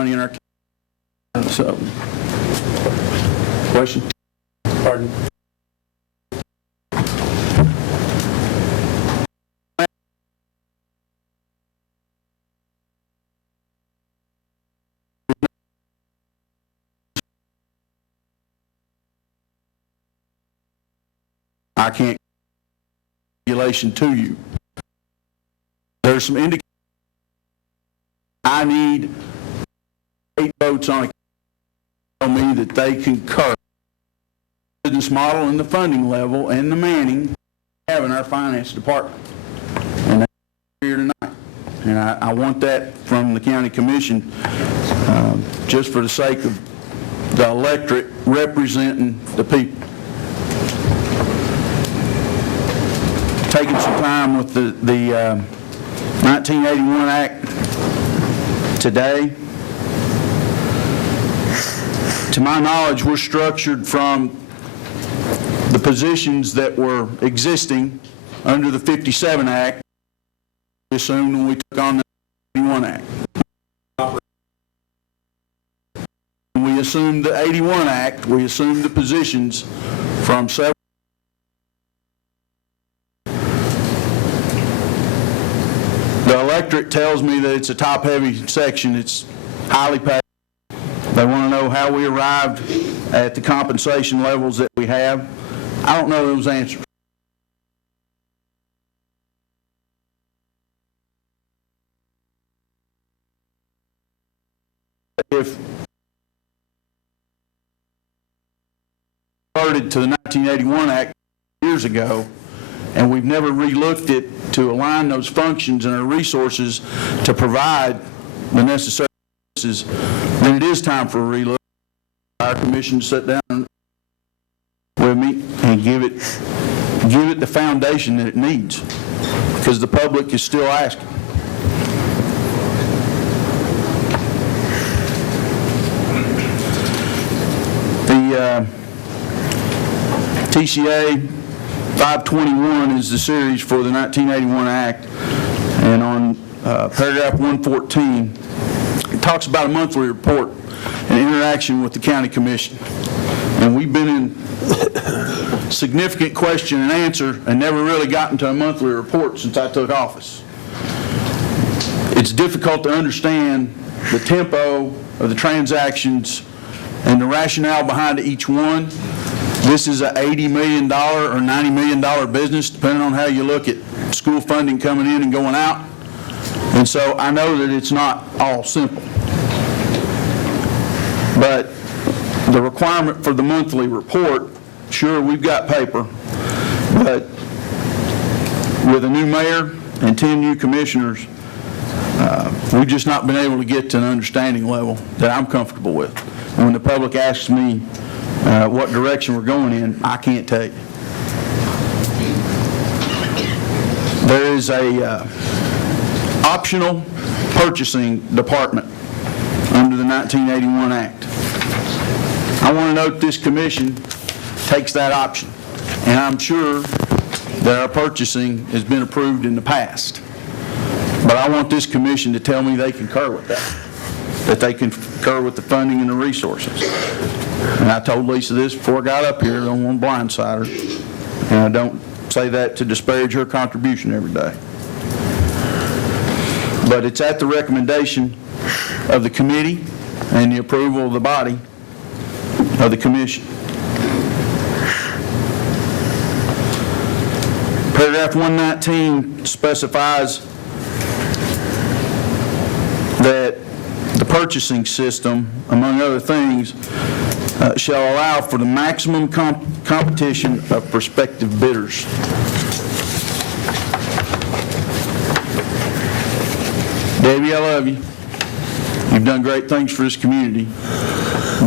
money in our county. So, question? Pardon? I can't regulation to you. There's some indication. I need 8 votes on it. Tell me that they concur the business model and the funding level and the manning we have in our finance department. And that's here tonight. And I want that from the county commission, just for the sake of the electorate representing the people. Taking some time with the 1981 Act today. To my knowledge, we're structured from the positions that were existing under the 57 Act, we assumed when we took on the 81 Act. When we assumed the 81 Act, we assumed the positions from several. The electorate tells me that it's a top-heavy section. It's highly paid. They want to know how we arrived at the compensation levels that we have. I don't know those answers. If converted to the 1981 Act years ago, and we've never re-looked it to align those functions and our resources to provide the necessary services, then it is time for a re-look. Our commission to sit down with me and give it the foundation that it needs, because the public is still asking. The TCA 521 is the series for the 1981 Act, and on paragraph 114, it talks about a monthly report and interaction with the county commission. And we've been in significant question and answer and never really gotten to a monthly report since I took office. It's difficult to understand the tempo of the transactions and the rationale behind each one. This is an $80 million or $90 million business, depending on how you look at school funding coming in and going out. And so I know that it's not all simple. But the requirement for the monthly report, sure, we've got paper, but with a new mayor and 10 new commissioners, we've just not been able to get to an understanding level that I'm comfortable with. And when the public asks me what direction we're going in, I can't tell you. There is a optional purchasing department under the 1981 Act. I want to note this commission takes that option, and I'm sure that our purchasing has been approved in the past. But I want this commission to tell me they concur with that they concur with the funding and the resources. And I told Lisa this before I got up here. I don't want to blindside her, and I don't say that to disparage her contribution every day. But it's at the recommendation of the committee and the approval of the body of the commission. Paragraph 119 specifies that the purchasing system, among other things, shall allow for the maximum competition of prospective bidders. Debbie, I love you. You've done great things for this community,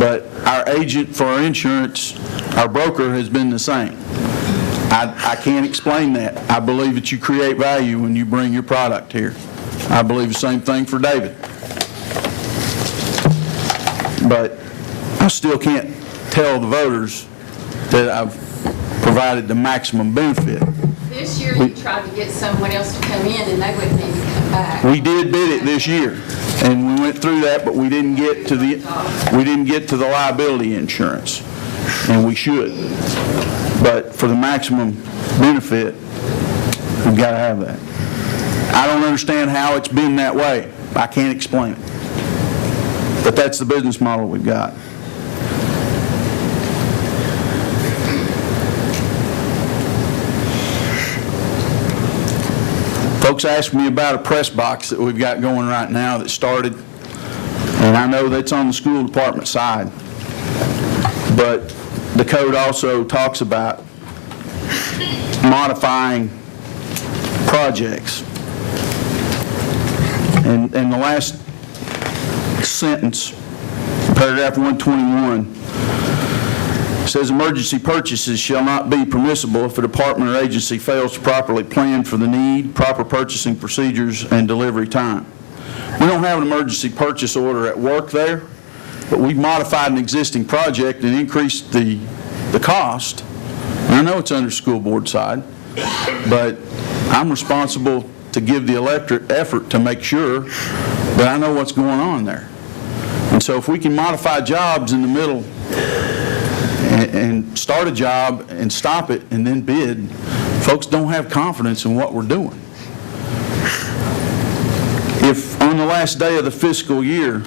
but our agent for our insurance, our broker, has been the same. I can't explain that. I believe that you create value when you bring your product here. I believe the same thing for David. But I still can't tell the voters that I've provided the maximum benefit. This year you tried to get someone else to come in and they wouldn't even come back. We did bid it this year, And we went through that, but we didn't get to the liability insurance, and we should. But for the maximum benefit, we've got to have that. I don't understand how it's been that way. I can't explain it. But that's the business model we've got. Folks asked me about a press box that we've got going right now that started, and I know that's on the school department side, but the code also talks about modifying projects. And the last sentence, paragraph 121, says emergency purchases shall not be permissible if a department or agency fails to properly plan for the need, proper purchasing procedures, and delivery time. We don't have an emergency purchase order at work there, but we've modified an existing project and increased the cost. And I know it's under school board side, but I'm responsible to give the electorate effort to make sure that I know what's going on there. And so if we can modify jobs in the middle and start a job and stop it and then bid, folks don't have confidence in what we're doing. If on the last day of the fiscal year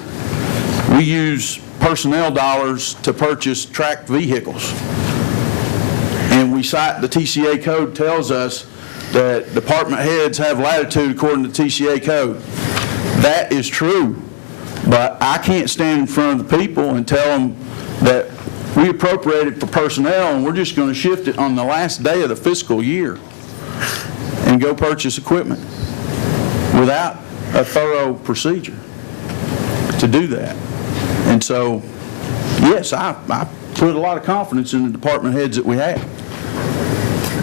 we use personnel dollars to purchase tracked vehicles, and we cite the TCA code tells us that department heads have latitude according to TCA code, that is true. But I can't stand in front of the people and tell them that we appropriated for personnel and we're just going to shift it on the last day of the fiscal year and go purchase equipment without a thorough procedure to do that. And so, yes, I put a lot of confidence in the department heads that we have.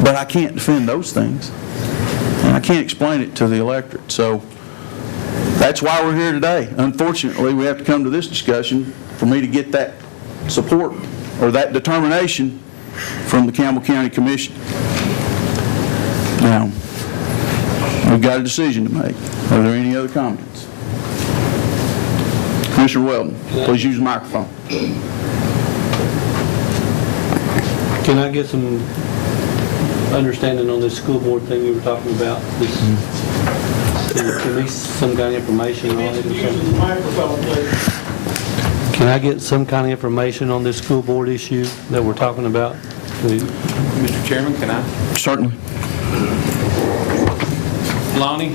But I can't defend those things. And I can't explain it to the electorate. So that's why we're here today. Unfortunately, we have to come to this discussion for me to get that support or that determination from the Campbell County Commission. Now, we've got a decision to make. Are there any other comments? Commissioner Weldon, please use the microphone. Can I get some understanding on this school board thing you were talking about? This, can we some kind of information on it or something? Microphone, please. Can I get some kind of information on this school board issue that we're talking about? Mr. Chairman, can I? Certainly. Lonnie,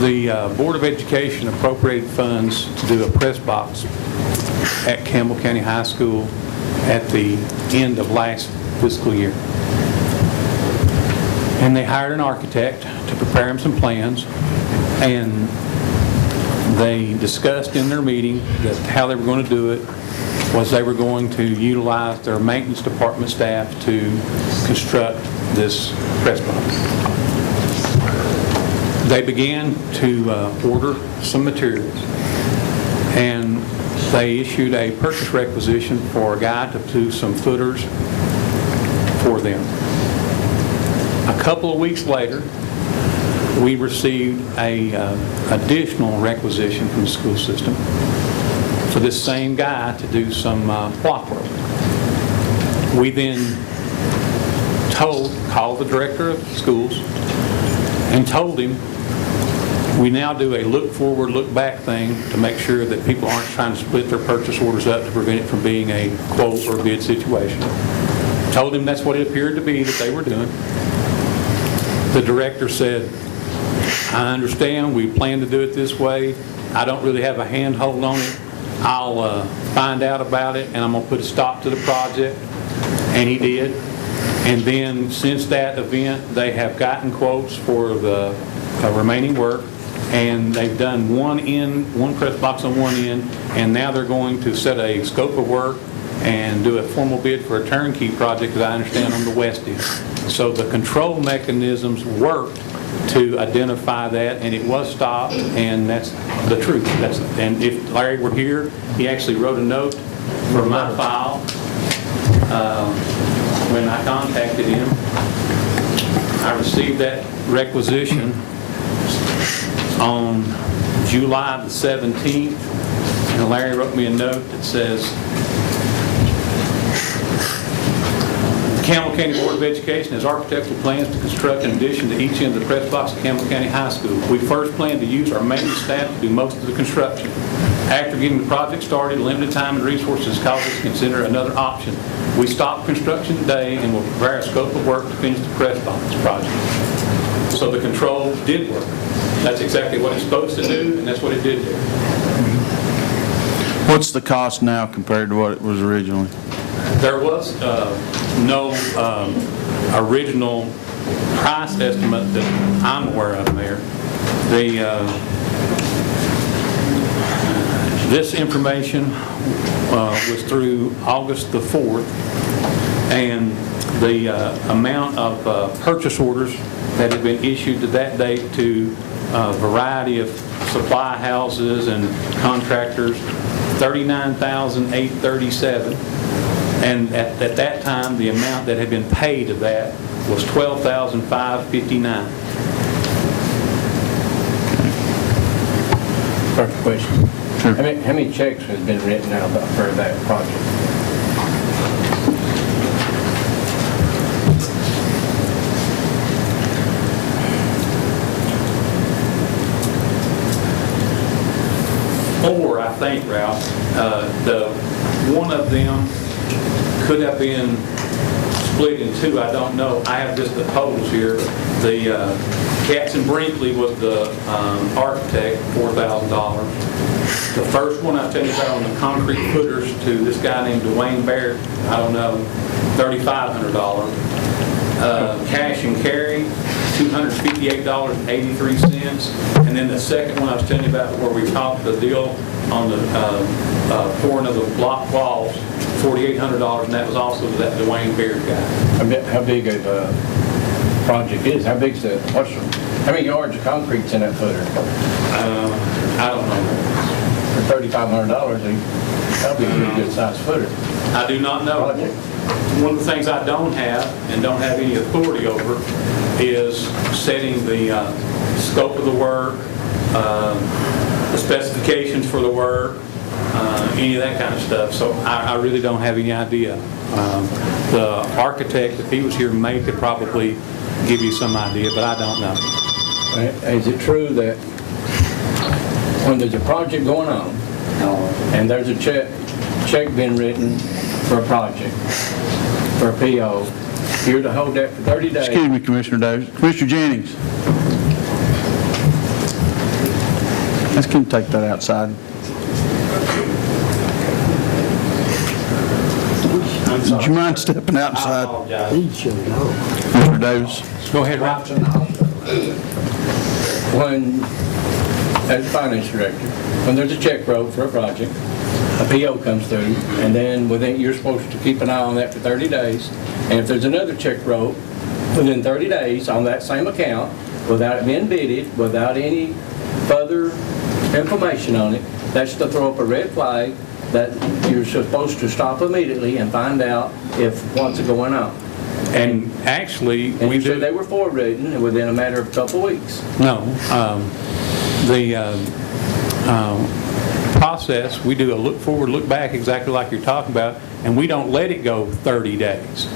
the Board of Education appropriated funds to do a press box at Campbell County High School at the end of last fiscal year. And they hired an architect to prepare them some plans, and they discussed in their meeting that how they were going to do it was they were going to utilize their maintenance department staff to construct this press box. They began to order some materials, and they issued a purchase requisition for a guy to do some footers for them. A couple of weeks later, we received a additional requisition from the school system for this same guy to do some block work. We then called the director of schools and told him we now do a look forward, look back thing to make sure that people aren't trying to split their purchase orders up to prevent it from being a quote or bid situation. Told him that's what it appeared to be that they were doing. The director said, I understand, we plan to do it this way. I don't really have a handhold on it. I'll find out about it and I'm going to put a stop to the project. And he did. And then since that event, they have gotten quotes for the remaining work, and they've done one press box on one end, and now they're going to set a scope of work and do a formal bid for a turnkey project, as I understand, on the west end. So the control mechanisms worked to identify that, and it was stopped, and that's the truth. And if Larry were here, he actually wrote a note for my file when I contacted him. I received that requisition on July the 17th, and Larry wrote me a note that says, "The Campbell County Board of Education has architectural plans to construct an addition to each end of the press box at Campbell County High School. We first plan to use our maintenance staff to do most of the construction. After getting the project started, limited time and resources cause us to consider another option. We stopped construction today and will prepare a scope of work to finish the press box project." So the control did work. That's exactly what it's supposed to do, and that's what it did do. What's the cost now compared to what it was originally? There was no original price estimate that I'm aware of, Mayor. This information was through August the 4th, and the amount of purchase orders that had been issued to that date to a variety of supply houses and contractors, 39,837. And at that time, the amount that had been paid of that was $12,559. First question. Sure. How many checks has been written out for that project? Four, I think, Ralph. One of them could have been split in two. I don't know. I have just the totals here. The Katz and Brinkley was the architect, $4,000. The first one I tell you about on the concrete footers to this guy named Dwayne Barrett, I don't know, $3,500. Cash and carry, $258.83. And then the second one I was telling you about where we topped the deal on the pouring of the block walls, $4,800, and that was also that Dwayne Barrett guy. How big of a project is? How big's the, how many yards of concrete's in that footer? I don't know. For $3,500, that'll be a pretty good sized footer. I do not know. Project. One of the things I don't have and don't have any authority over is setting the scope of the work, the specifications for the work, any of that kind of stuff. So I really don't have any idea. The architect, if he was here, may could probably give you some idea, but I don't know. Is it true that when there's a project going on and there's a check being written for a project, for a PO, you're to hold that for 30 days? Excuse me, Commissioner Davis. Commissioner Jennings. Let's can take that outside. Would you mind stepping outside? Commissioner Davis. Go ahead, Ralph. When, as finance director, when there's a check wrote for a project, a PO comes through, and then you're supposed to keep an eye on that for 30 days. And if there's another check wrote within 30 days on that same account, without it being bidded, without any further information on it, that's to throw up a red flag that you're supposed to stop immediately and find out what's going on. And actually, And we you said do. they were forwarded within a matter of a couple of weeks. No. The process, we do a look forward, look back, exactly like you're talking about, and we don't let it go 30 days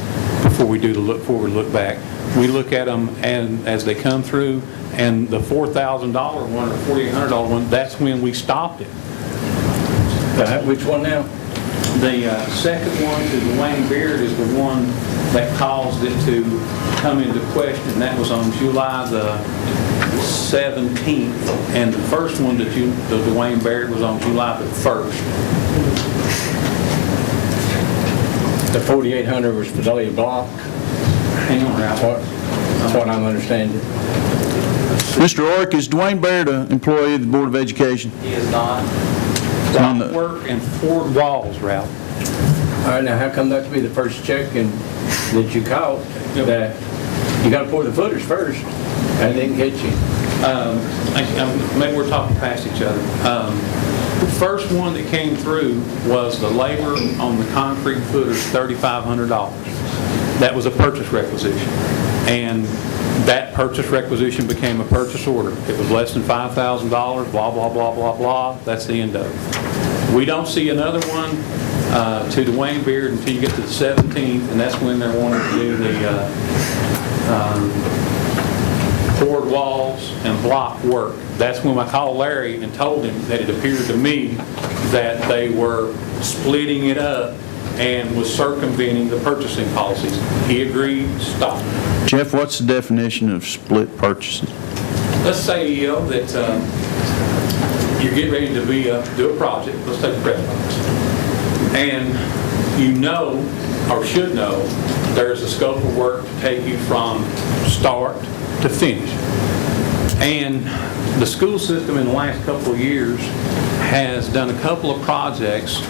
before we do the look forward, look back. We look at them and as they come through, and the $4,000 one or $4,800 one, that's when we stopped it. Which one now? The second one to Dwayne Beard is the one that caused it to come into question. That was on July the 17th, and the first one to Dwayne Barrett was on July the 1st. The 4,800 was for the block. Hang on, Ralph. That's what I'm understanding. Mr. Orrick, is Dwayne Baird an employee of the Board of Education? He is not. On the- Work and Ford Walls, Ralph. All right, now how come that to be the first check that you caught, Yep. that you got to pour the footers first? I didn't get you. Maybe we're talking past each other. The first one that came through was the labor on the concrete footers, $3,500. That was a purchase requisition. And that purchase requisition became a purchase order. It was less than $5,000, blah, blah, blah, blah, blah. That's the end of it. We don't see another one to Dwayne Beard until you get to the 17th, and that's when they're wanting to do the poured walls and block work. That's when I called Larry and told him that it appeared to me that they were splitting it up and was circumventing the purchasing policies. He agreed, stop. Jeff, what's the definition of split purchasing? Let's say, that you're getting ready to do a project. Let's take the credit box. And you know, or should know, there's a scope of work to take you from start to finish. And the school system in the last couple of years has done a couple of projects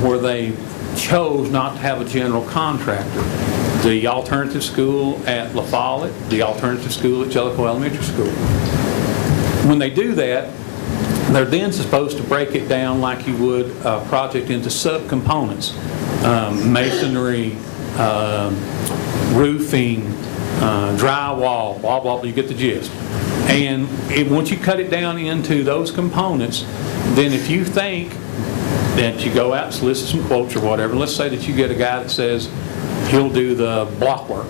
where they chose not to have a general contractor. The alternative school at La Follette, the alternative school at Jellicoe Elementary School. When they do that, they're then supposed to break it down like you would a project into subcomponents. Masonry, roofing, drywall, blah, blah, you get the gist. And once you cut it down into those components, then if you think that you go out and solicit some quotes or whatever, let's say that you get a guy that says he'll do the block work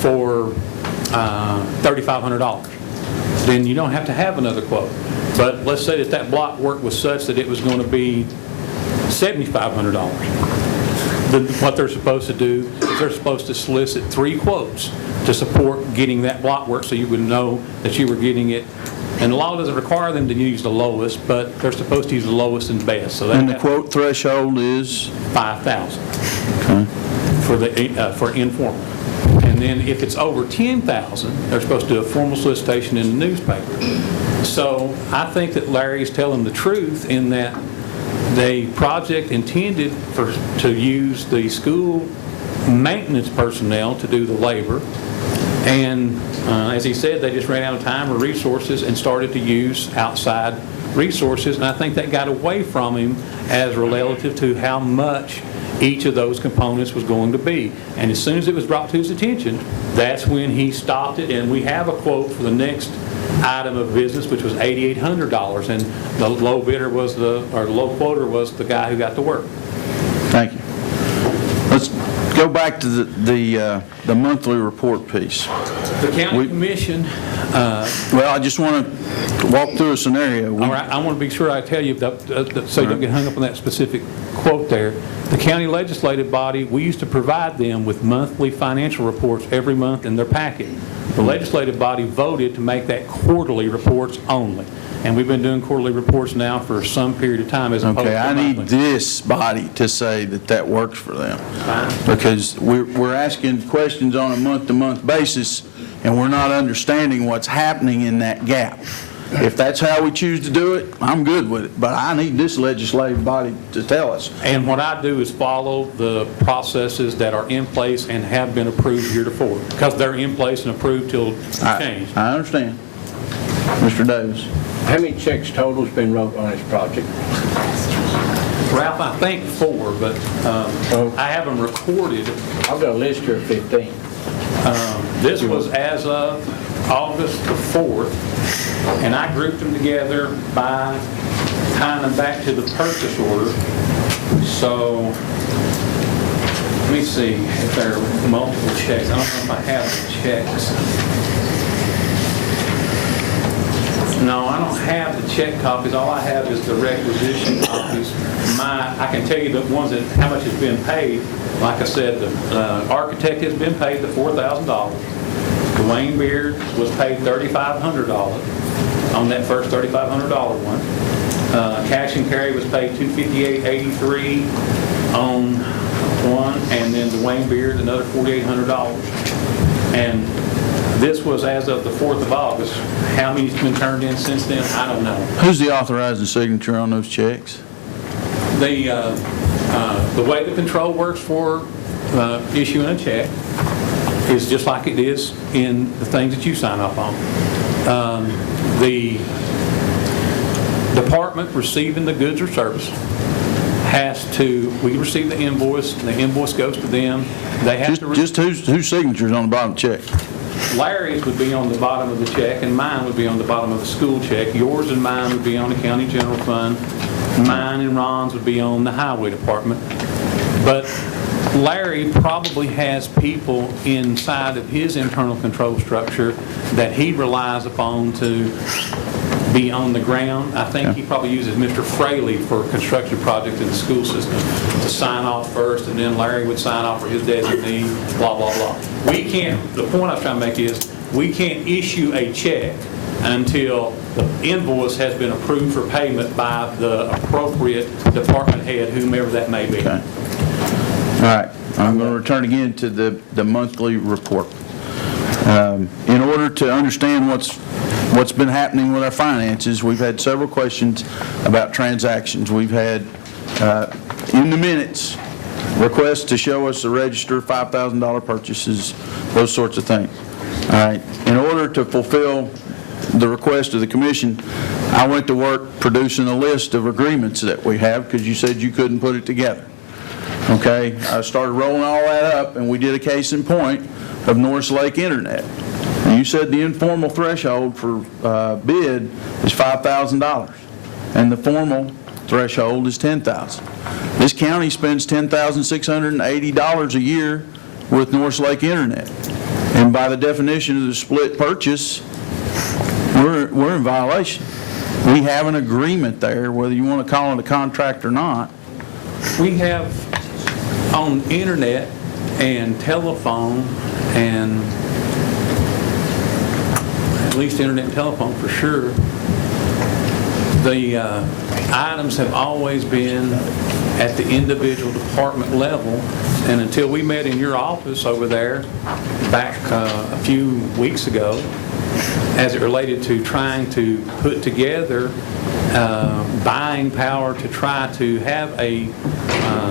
for $3,500. Then you don't have to have another quote. But let's say that that block work was such that it was going to be $7,500. Then what they're supposed to do is they're supposed to solicit 3 quotes to support getting that block work so you would know that you were getting it. And the law doesn't require them to use the lowest, but they're supposed to use the lowest and best. So And the quote threshold is? $5,000 Okay. for informal. And then if it's over $10,000, they're supposed to do a formal solicitation in the newspaper. So I think that Larry's telling the truth in that the project intended to use the school maintenance personnel to do the labor. And as he said, they just ran out of time or resources and started to use outside resources. And I think that got away from him as relative to how much each of those components was going to be. And as soon as it was brought to his attention, that's when he stopped it. And we have a quote for the next item of business, which was $8,800. And the low bidder was the low quoter was the guy who got the work. Thank you. Let's go back to the monthly report piece. The county commission. Well, I just want to walk through a scenario. All right, I want to be sure I tell you, so you don't get hung up on that specific quote there. The county legislative body, we used to provide them with monthly financial reports every month in their packet. The legislative body voted to make that quarterly reports only. And we've been doing quarterly reports now for some period of time as opposed Okay, to I need monthly. this body to say that works for them. Fine. Because we're asking questions on a month-to-month basis, and we're not understanding what's happening in that gap. If that's how we choose to do it, I'm good with it, but I need this legislative body to tell us. And what I do is follow the processes that are in place and have been approved heretofore, because they're in place and approved till changed. I understand. Mr. Davis. How many checks total's been wrote on this project? Ralph, I think 4, but I have them recorded. I've got a list here of 15. This was as of August the 4th, and I grouped them together by tying them back to the purchase order. So, let me see if there are multiple checks. I don't know if I have the checks. No, I don't have the check copies. All I have is the requisition copies. I can tell you the ones that how much has been paid. Like I said, the architect has been paid the $4,000. Dwayne Beard was paid $3,500 on that first $3,500 one. Cash and carry was paid $258.83 on one, and then Dwayne Beard another $4,800. And this was as of the 4th of August. How many's been turned in since then, I don't know. Who's the authorizing signature on those checks? The way the control works for issuing a check is just like it is in the things that you sign up on. The department receiving the goods or service we receive the invoice goes to them. They have to... Just whose signature's on the bottom check? Larry's would be on the bottom of the check, and mine would be on the bottom of the school check. Yours and mine would be on the county general fund. Mine and Ron's would be on the highway department. But Larry probably has people inside of his internal control structure that he relies upon to be on the ground. I think he probably uses Mr. Fraley for construction projects in the school system to sign off first, and then Larry would sign off for his designee, blah, blah, blah. We can't, the point I was trying to make is, we can't issue a check until the invoice has been approved for payment by the appropriate department head, whomever that may be. Okay. All right, I'm going to return again to the monthly report. In order to understand what's been happening with our finances, we've had several questions about transactions. We've had, in the minutes, requests to show us the register, $5,000 purchases, those sorts of things. All right, in order to fulfill the request of the commission, I went to work producing a list of agreements that we have, because you said you couldn't put it together. Okay, I started rolling all that up, and we did a case in point of Norris Lake Internet. And you said the informal threshold for bid is $5,000, and the formal threshold is $10,000. This county spends $10,680 a year with Norris Lake Internet, and by the definition of the split purchase, we're in violation. We have an agreement there, whether you want to call it a contract or not. We have on internet and telephone, and at least internet and telephone for sure, the items have always been at the individual department level, and until we met in your office over there back a few weeks ago, as it related to trying to put together buying power to try to have a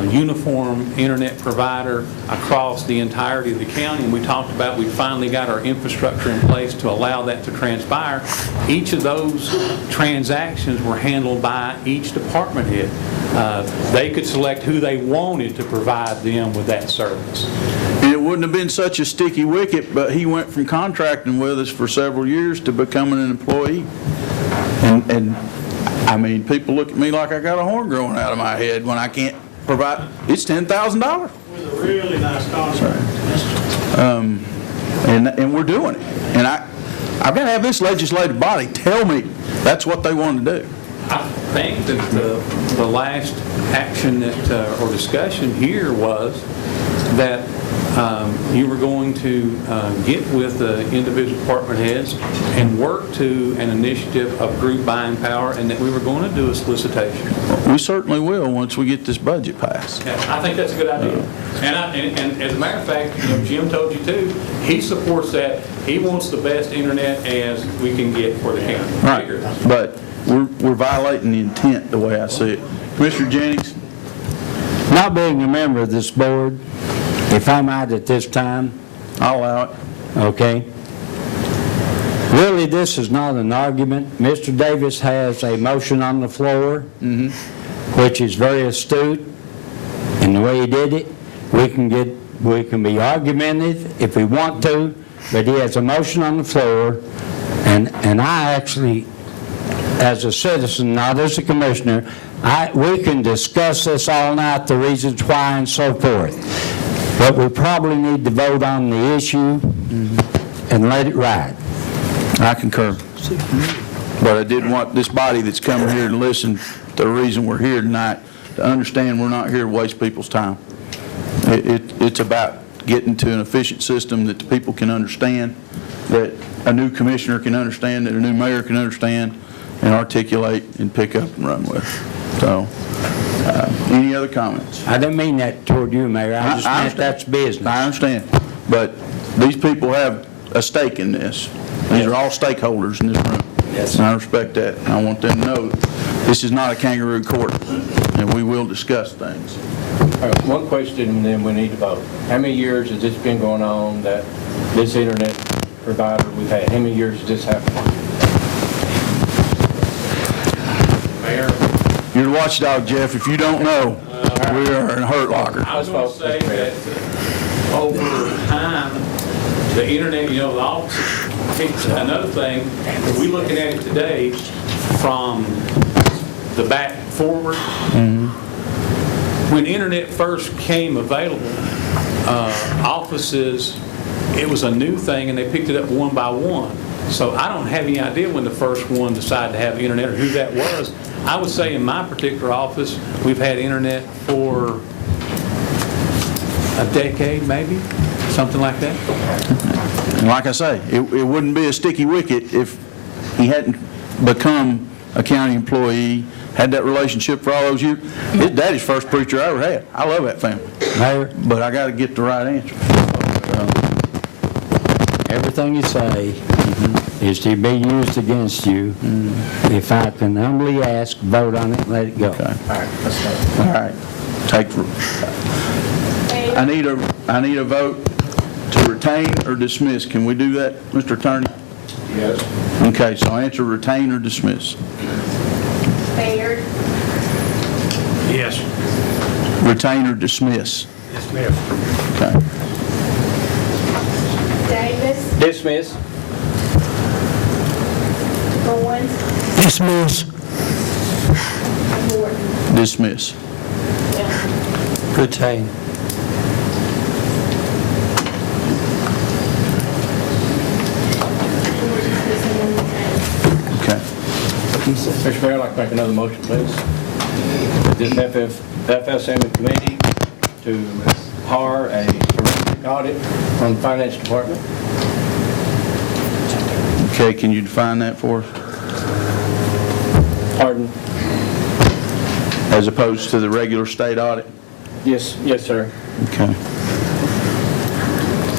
uniform internet provider across the entirety of the county. And we talked about we finally got our infrastructure in place to allow that to transpire. Each of those transactions were handled by each department head. They could select who they wanted to provide them with that service. And it wouldn't have been such a sticky wicket, but he went from contracting with us for several years to becoming an employee. And I mean, people look at me like I got a horn growing out of my head when I can't provide. It's $10,000. With a really nice contract. And we're doing it. And I've got to have this legislative body tell me that's what they want to do. I think that the last action that, or discussion here was that you were going to get with the individual department heads and work to an initiative of group buying power, and that we were going to do a solicitation. We certainly will once we get this budget passed. I think that's a good idea. And as a matter of fact, Jim told you too, he supports that. He wants the best internet as we can get for the county. Right, but we're violating the intent the way I see it. Commissioner Jennings? Not being a member of this board, if I'm out at this time, I'll allow it. okay? Really, this is not an argument. Mr. Davis has a motion on the floor, which is very astute in the way he did it. We can be argumentative if we want to, but he has a motion on the floor, and I actually, as a citizen, not as a commissioner, we can discuss this all night, the reasons why and so forth. But we probably need to vote on the issue and let it ride. I concur. But I did want this body that's coming here to listen to the reason we're here tonight to understand we're not here to waste people's time. It's about getting to an efficient system that the people can understand, that a new commissioner can understand, that a new mayor can understand and articulate and pick up and run with. So, any other comments? I didn't mean that toward you, Mayor. I just meant understand. that's business. I understand, but these people have a stake in this. These are all stakeholders in this room. Yes. And I respect that. And I want them to know this is not a kangaroo court, and we will discuss things. All right, one question, and then we need to vote. How many years has this been going on, that this internet provider we've had? How many years has this happened? Mayor, You're the watchdog, Jeff. If you don't know, we are in a hurt locker. I was going to say that over time, The internet, you know, the office, another thing, we looking at it today from the back forward. When internet first came available, offices, it was a new thing, and they picked it up one by one. So I don't have any idea when the first one decided to have internet or who that was. I would say in my particular office, we've had internet for a decade, maybe, something like that. And like I say, it wouldn't be a sticky wicket if he hadn't become a county employee, had that relationship for all those years. His daddy's first preacher I ever had. I love that family. Mayor, But I got to get the right answer. everything you say is to be used against you. If I can humbly ask, vote on it and let it go. Okay. All right. I need a vote to retain or dismiss. Can we do that, Mr. Attorney? Yes. Okay, so answer retain or dismiss. Baird? Yes. Retain or dismiss. Yes, ma'am. Okay. Davis? Dismiss. Owens? Dismiss. Morton? Dismiss. Retain. Okay. Mr. Mayor, I'd like to make another motion, please. This FSM committee to hire a forensic audit from the finance department. Okay, can you define that for us? Pardon? As opposed to the regular state audit? Yes, sir. Okay.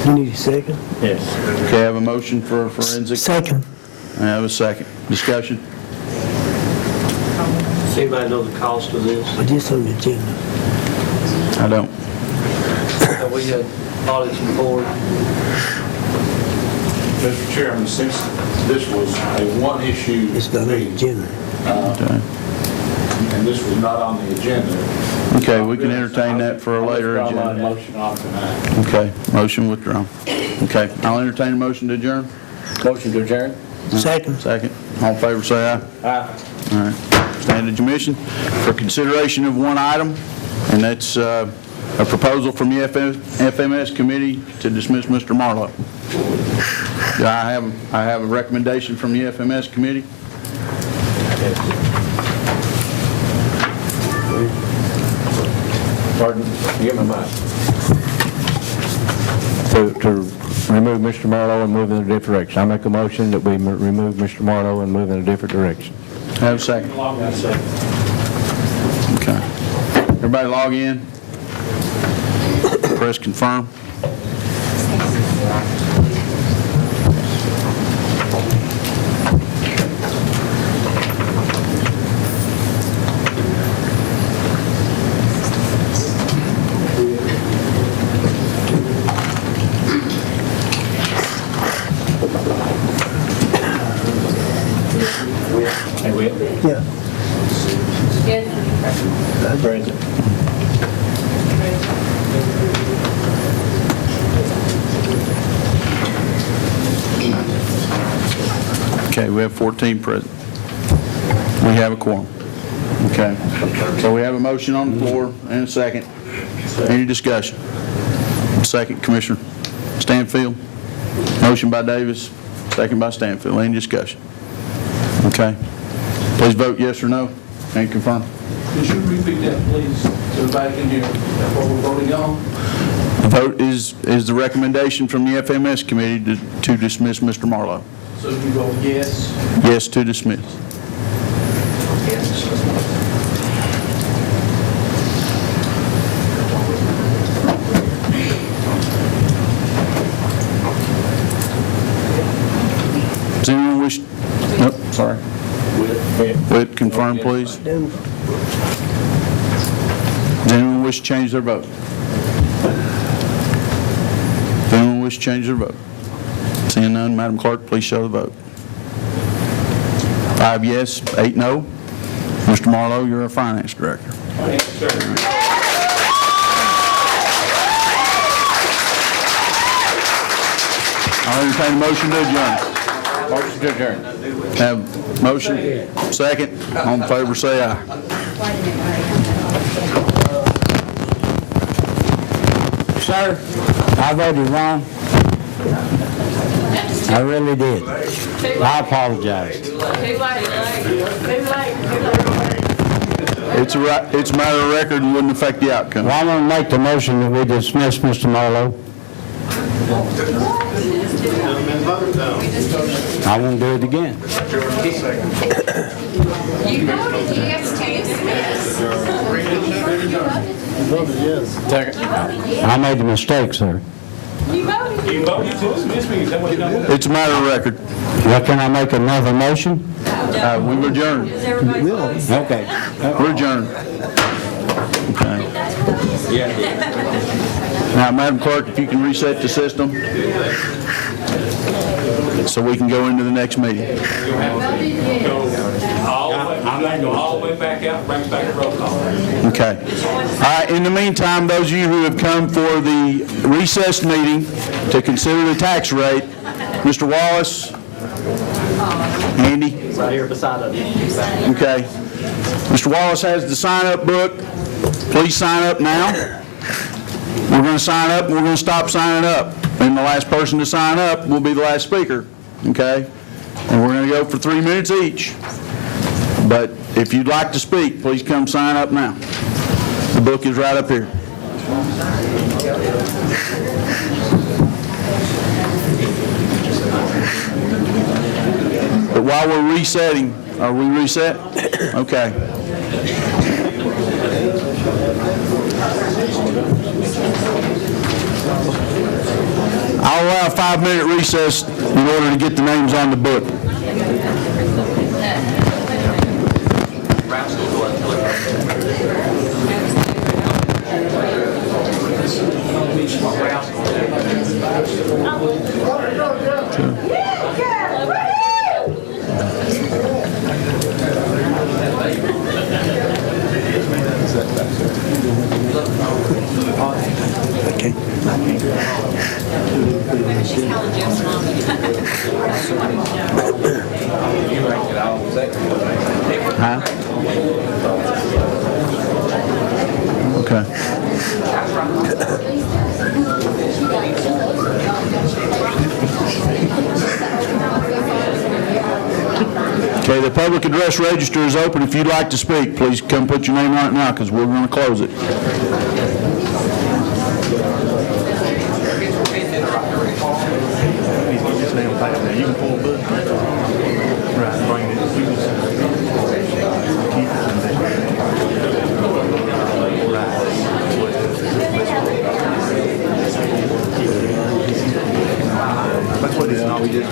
You need a second? Yes. Okay, I have a motion for a forensic. Second. I have a second. Discussion? Does anybody know the cost of this? But this on the agenda. I don't. Have we had audits before? Mr. Chairman, since this was a one-issue It's not on the meeting, agenda. Okay. and this was not on the agenda. Okay, we can entertain that for a later I'll withdraw my agenda. Motion on tonight. Okay, motion withdrawn. Okay, I'll entertain a motion to adjourn. Motion to adjourn? Second. Second. All in favor, say aye. Aye. All right. Stand adjournment for consideration of one item, and that's a proposal from the FMS committee to dismiss Mr. Marlowe. Do I have a recommendation from the FMS committee? Pardon? Give me mine. To remove Mr. Marlowe and move in a different direction. I make a motion that we remove Mr. Marlowe and move in a different direction. Have a second. Okay. Everybody log in. Press confirm. Hey, Will? Yeah. Present. Okay, we have 14 present. We have a quorum. Okay. So we have a motion on the floor and a second. Any discussion? Second, Commissioner Stanfield. Motion by Davis, second by Stanfield. Any discussion? Okay. Please vote yes or no and confirm. Could you repeat that, please, so everybody can hear what we're voting on? The vote is the recommendation from the FMS committee to dismiss Mr. Marlowe. So you vote yes? Yes to dismiss. Does anyone wish, nope, sorry. Would confirm, please? Does anyone wish to change their vote? Does anyone wish to change their vote? Seeing none, Madam Clerk, please show the vote. 5 yes, 8 no. Mr. Marlowe, you're our finance director. Yes, sir. I'll entertain a motion to adjourn. Motion to adjourn. Have motion, second, all in favor, say aye. Sir, I voted wrong. I really did. I apologize. It's a matter of record and wouldn't affect the outcome. Well, I'm going to make the motion that we dismiss Mr. Marlowe. I won't do it again. You voted yes to dismiss. Second. I made the mistake, sir. You voted. You voted to dismiss me, is that what you done? It's a matter of record. Well, can I make another motion? We've adjourned. Okay. We're adjourned. Okay. Now, Madam Clerk, if you can reset the system so we can go into the next meeting. I'm going to go all the way back out, bring back a roll call. Okay. All right, in the meantime, those of you who have come for the recessed meeting to consider the tax rate, Mr. Wallace, Andy? Right here beside us. Okay. Mr. Wallace has the sign-up book. Please sign up now. We're going to sign up, and we're going to stop signing up. And the last person to sign up will be the last speaker, okay? And we're going to go for 3 minutes each. But if you'd like to speak, please come sign up now. The book is right up here. But while we're resetting, are we reset? Okay. I'll allow a 5-minute recess in order to get the names on the book. Huh? Okay. Okay, the public address register is open. If you'd like to speak, please come put your name on it now, because we're going to close it. You can pull a book. Right, bring it. Keep it in there. That's what it's not. We just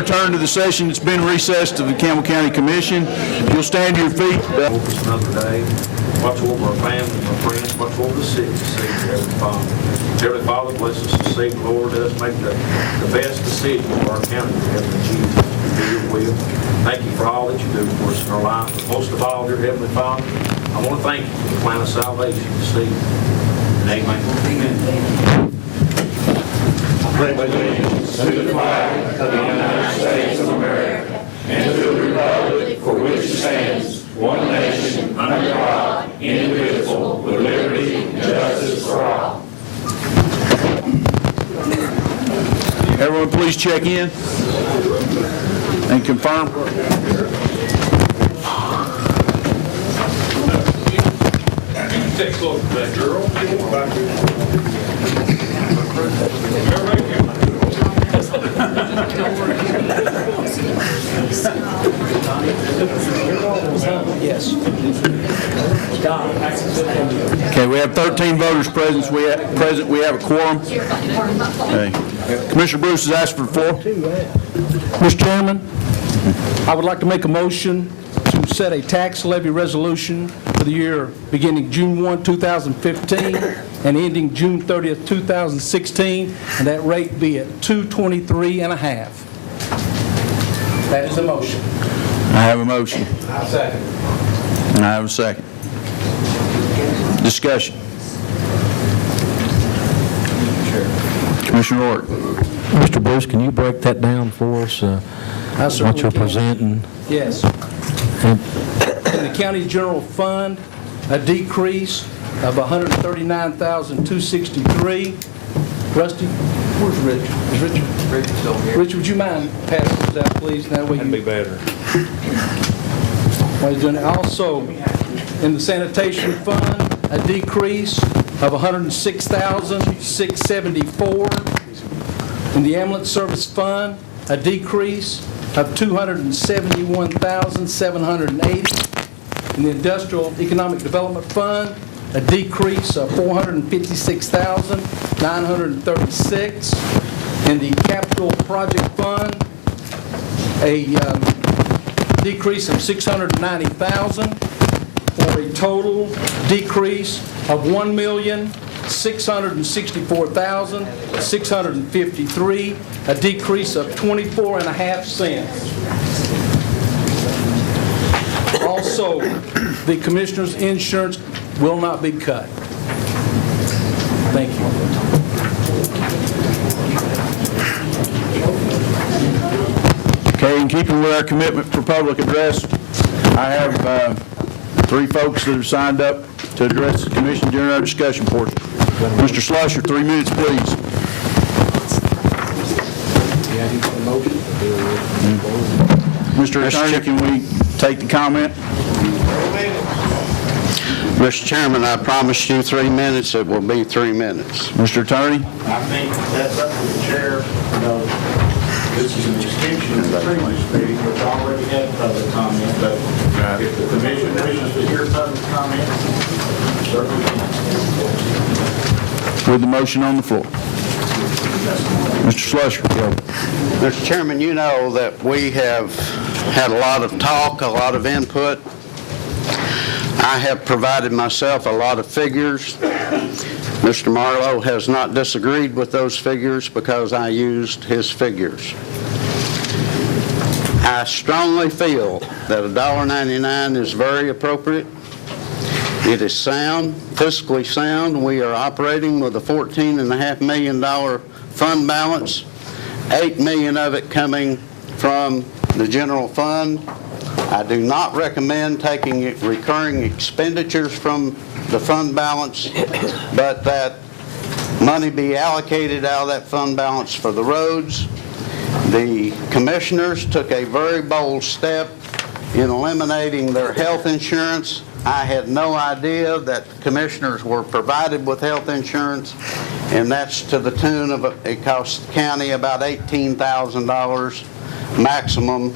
return to the session that's been recessed of the Campbell County Commission. If you'll stand to your feet. Focus another day. Watch over our families, our friends, watch over the city, Heavenly Father. Heavenly Father, bless us to see, Lord, let us make the best decision for our county, Heavenly Jesus, to do your will. Thank you for all that you do for us in our life. But most of all, dear Heavenly Father, I want to thank you for the plan of salvation this evening. Amen. Amen. Everyone, please check in and confirm. Take a look at that girl. Okay, we have 13 voters present. We have a quorum. Okay. Commissioner Bruce has asked for the floor. Mr. Chairman, I would like to make a motion to set a tax levy resolution for the year beginning June 1, 2015, and ending June 30th, 2016, and that rate be at $223.50. That is the motion. I have a motion. I second. And I have a second. Discussion. Commissioner Orr. Mr. Bruce, can you break that down for us, what you're presenting? Yes. In the county general fund, a decrease of $139,263. Rusty, where's Rich? Is Richard? Richard's over here. Rich, would you mind passing this out, please? That way you... better. While he's doing it. Also, in the sanitation fund, a decrease of $106,674. In the ambulance service fund, a decrease of $271,780. In the industrial economic development fund, a decrease of $456,936. In the capital project fund, a decrease of $690,000, for a total decrease of $1,664,653, a decrease of 24.5 cents. Also, the commissioner's insurance will not be cut. Thank you. Okay, in keeping with our commitment for public address, I have 3 folks that have signed up to address the commission during our discussion portion. Mr. Slusher, 3 minutes, please. Mr. Attorney, can we take the comment? Mr. Chairman, I promised you 3 minutes. It will be 3 minutes. Mr. Attorney? I think that's up to the chair. You know, this is an extension of the previous meeting, which already had public comment, but if the commission wishes to hear public comment, certainly can. With the motion on the floor. Mr. Slusher. Mr. Chairman, you know that we have had a lot of talk, a lot of input. I have provided myself a lot of figures. Mr. Marlowe has not disagreed with those figures because I used his figures. I strongly feel that $1.99 is very appropriate. It is sound, fiscally sound. We are operating with a $14.5 million fund balance, $8 million of it coming from the general fund. I do not recommend taking recurring expenditures from the fund balance, but that money be allocated out of that fund balance for the roads. The commissioners took a very bold step in eliminating their health insurance. I had no idea that the commissioners were provided with health insurance, and that's to the tune of, it cost the county about $18,000 maximum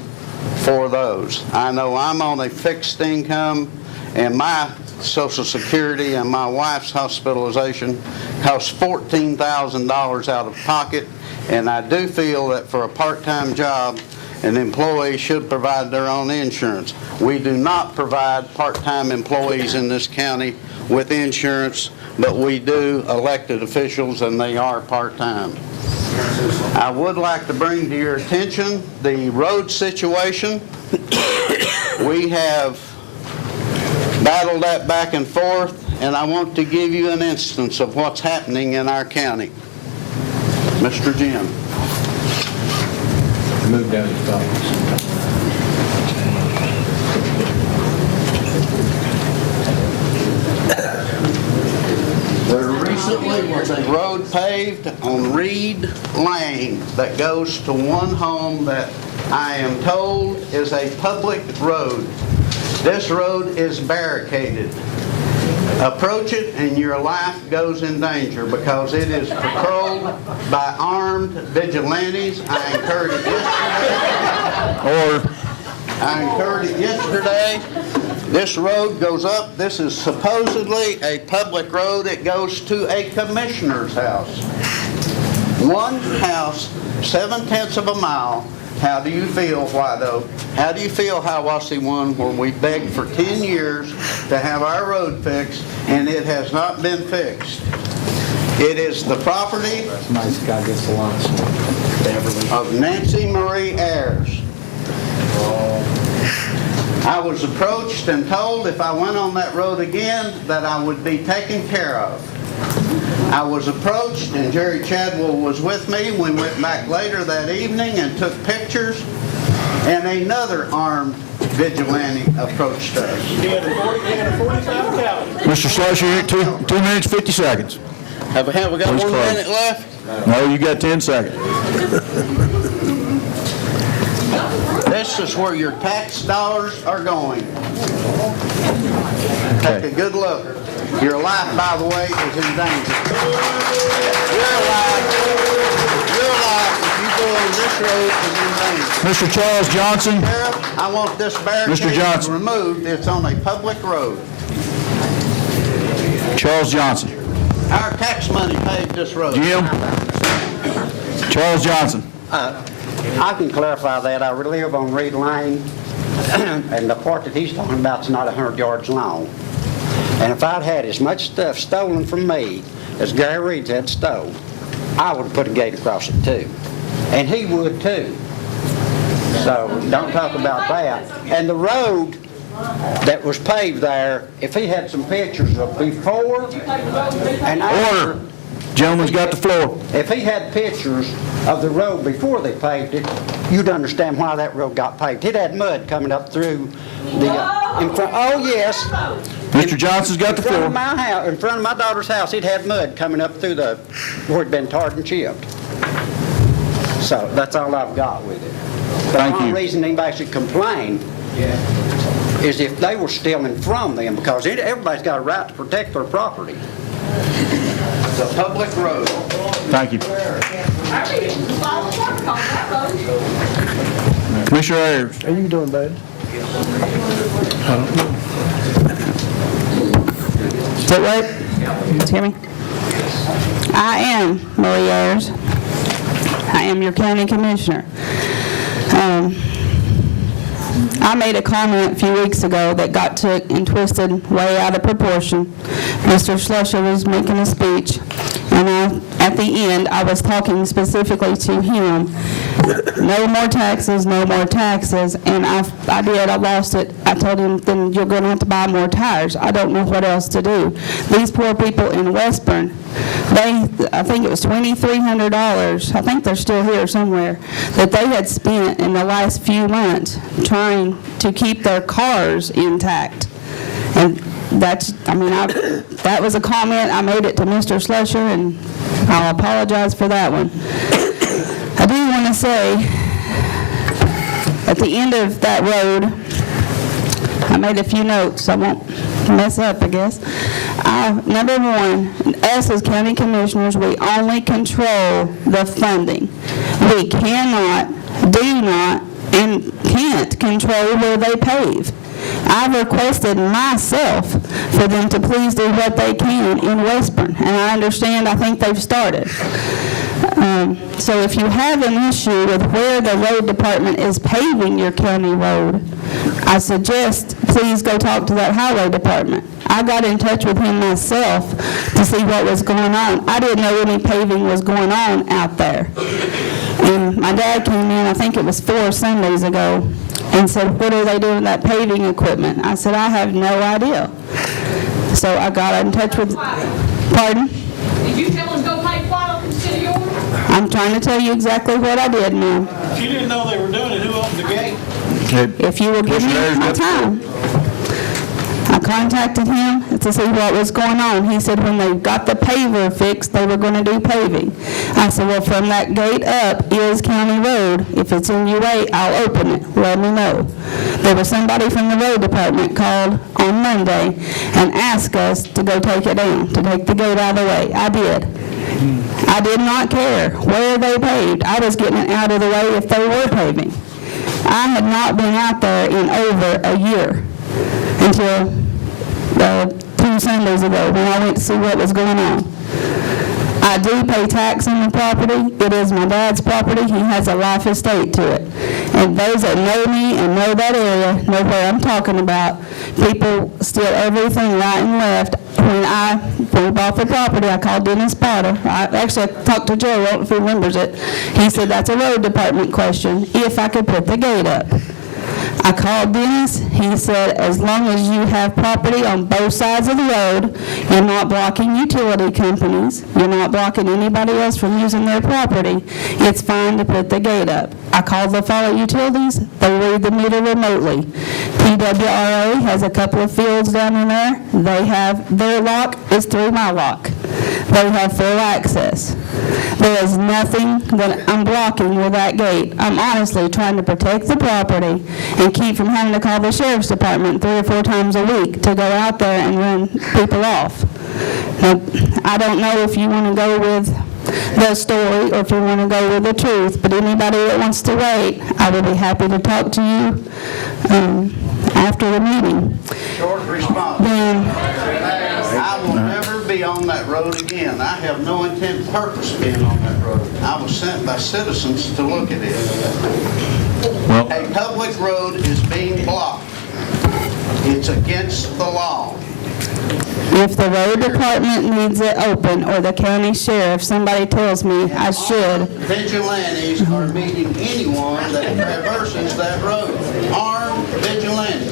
for those. I know I'm on a fixed income, and my Social Security and my wife's hospitalization costs $14,000 out of pocket, and I do feel that for a part-time job, an employee should provide their own insurance. We do not provide part-time employees in this county with insurance, but we do elected officials, and they are part-time. I would like to bring to your attention the road situation. We have battled that back and forth, and I want to give you an instance of what's happening in our county. Mr. Jim. Move down his comments. There recently was a road paved on Reed Lane that goes to one home that I am told is a public road. This road is barricaded. Approach it and your life goes in danger because it is patrolled by armed vigilantes. I incurred it yesterday. This road goes up. This is supposedly a public road. It goes to a commissioner's house. One house, 7/10 of a mile. How do you feel, White Oak? How do you feel, Hiawassee 1, where we begged for 10 years to have our road fixed, and it has not been fixed? It is the property of Nancy Marie Ayers. I was approached and told if I went on that road again that I would be taken care of. I was approached, and Jerry Chadwell was with me. We went back later that evening and took pictures, and another armed vigilante approached us. Mr. Slusher, you're at 2 minutes, 50 seconds. Have we got Please 1 close. minute left? No, you got 10 seconds. This is where your tax dollars are going. Take a good look. Your life, by the way, is in danger. Your life, if you go on this road, is in danger. Mr. Charles Johnson. Sheriff, I want this Mr. barricade Johnson. removed. It's on a public road. Charles Johnson. Our tax money paid this road. Jim. Charles Johnson. I can clarify that. I live on Reed Lane, and the part that he's talking about is not 100 yards long. And if I'd had as much stuff stolen from me as Gary Reed's had stole, I would have put a gate across it too. And he would too. So don't talk about that. And the road that was paved there, if he had some pictures of before and after. Order. Gentleman's got the floor. If he had pictures of the road before they paved it, you'd understand why that road got paved. It had mud coming up through the, in front, oh yes. Mr. Johnson's got the In front floor. of my house, in front of my daughter's house, it had mud coming up through the, where it'd been tarred and chipped. So that's all I've got with it. But Thank the only you. reason anybody should complain is if they were stealing from them, because everybody's got a right to protect their property. It's a public road. Thank you. Commissioner Ayers. How you doing, bud? Is that right? Can you hear me? I am Marie Ayers. I am your county commissioner. I made a comment a few weeks ago that got took and twisted way out of proportion. Mr. Slusher was making a speech, and at the end, I was talking specifically to him. No more taxes, no more taxes, and I lost it. I told him, then you're going to have to buy more tires. I don't know what else to do. These poor people in Westburn, I think it was $2,300, I think they're still here somewhere, that they had spent in the last few months trying to keep their cars intact. And that was a comment. I made it to Mr. Slusher, and I'll apologize for that one. I do want to say, at the end of that road, I made a few notes. I won't mess up, I guess. Number one, us as county commissioners, we only control the funding. We cannot, do not, and can't control where they pave. I've requested myself for them to please do what they can in Westburn, and I understand, I think they've started. So if you have an issue with where the road department is paving your county road, I suggest please go talk to that highway department. I got in touch with him myself to see what was going on. I didn't know any paving was going on out there. And my dad came in, I think it was 4 Sundays ago, and said, what are they doing with that paving equipment? I said, I have no idea. So I got in touch with, pardon? Did you tell them to go pay what up in the city order? I'm trying to tell you exactly what I did, ma'am. If you didn't know they were doing it, who opened the gate? If you will give me my time. I contacted him to see what was going on. He said when they got the paver fixed, they were going to do paving. I said, well, from that gate up is county road. If it's in your way, I'll open it. Let me know. There was somebody from the road department called on Monday and asked us to go take it down, to take the gate out of the way. I did. I did not care where they paved. I was getting it out of the way if they were paving. I had not been out there in over a year until 2 Sundays ago when I went to see what was going on. I do pay tax on the property. It is my dad's property. He has a life estate to it. And those that know me and know that area know where I'm talking about. People steal everything right and left. When we bought the property, I called Dennis Potter. I talked to Joe, I don't know if he remembers it. He said that's a road department question, if I could put the gate up. I called Dennis. He said, as long as you have property on both sides of the road, you're not blocking utility companies, you're not blocking anybody else from using their property, it's fine to put the gate up. I called the Follow Utilities. They read the meter remotely. PWRA has a couple of fields down in there. They have, their lock is through my lock. They have full access. There is nothing that I'm blocking with that gate. I'm honestly trying to protect the property and keep from having to call the sheriff's department 3 or 4 times a week to go out there and run people off. Now, I don't know if you want to go with the story or if you want to go with the truth, but anybody that wants to wait, I will be happy to talk to you after the meeting. Short response. I will never be on that road again. I have no intent and purpose of being on that road. I was sent by citizens to look at it. A public road is being blocked. It's against the law. If the road department needs it open, or the county sheriff, somebody tells me I should. Vigilantes are meeting anyone that traverses that road. Armed vigilantes.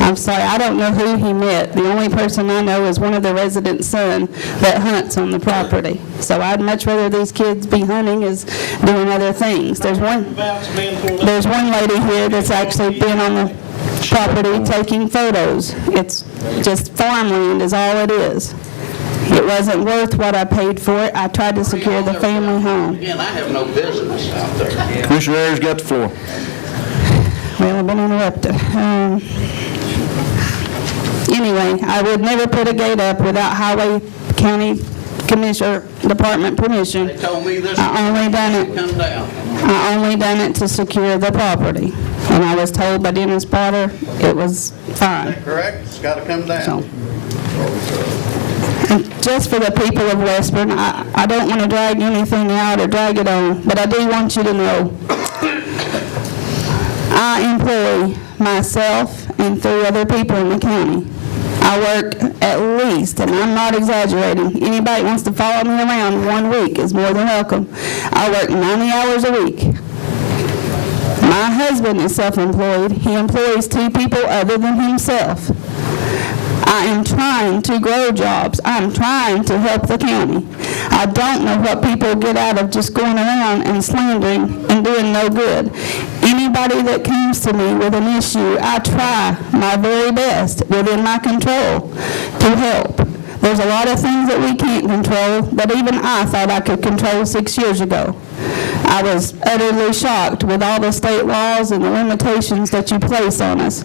I'm sorry, I don't know who he met. The only person I know is one of the residents' son that hunts on the property. So I'd much rather these kids be hunting as doing other things. There's one lady here that's actually been on the property taking photos. It's just farmland is all it is. It wasn't worth what I paid for it. I tried to secure the family home. Again, I have no business out there. Commissioner Ayers got the floor. Well, I've been interrupted. Anyway, I would never put a gate up without highway, county, commissioner, department permission. They told me this I only done it. come down. I only done it to secure the property. And I was told by Dennis Potter it was fine. Correct? It's got to come down. So, and just for the people of Westburn, I don't want to drag anything out or drag it on, but I do want you to know I employ myself and 3 other people in the county. I work at least, and I'm not exaggerating, anybody wants to follow me around 1 week is more than welcome. I work 90 hours a week. My husband is self-employed. He employs 2 people other than himself. I am trying to grow jobs. I'm trying to help the county. I don't know what people get out of just going around and slandering and doing no good. Anybody that comes to me with an issue, I try my very best within my control to help. There's a lot of things that we can't control that even I thought I could control 6 years ago. I was utterly shocked with all the state laws and the limitations that you place on us.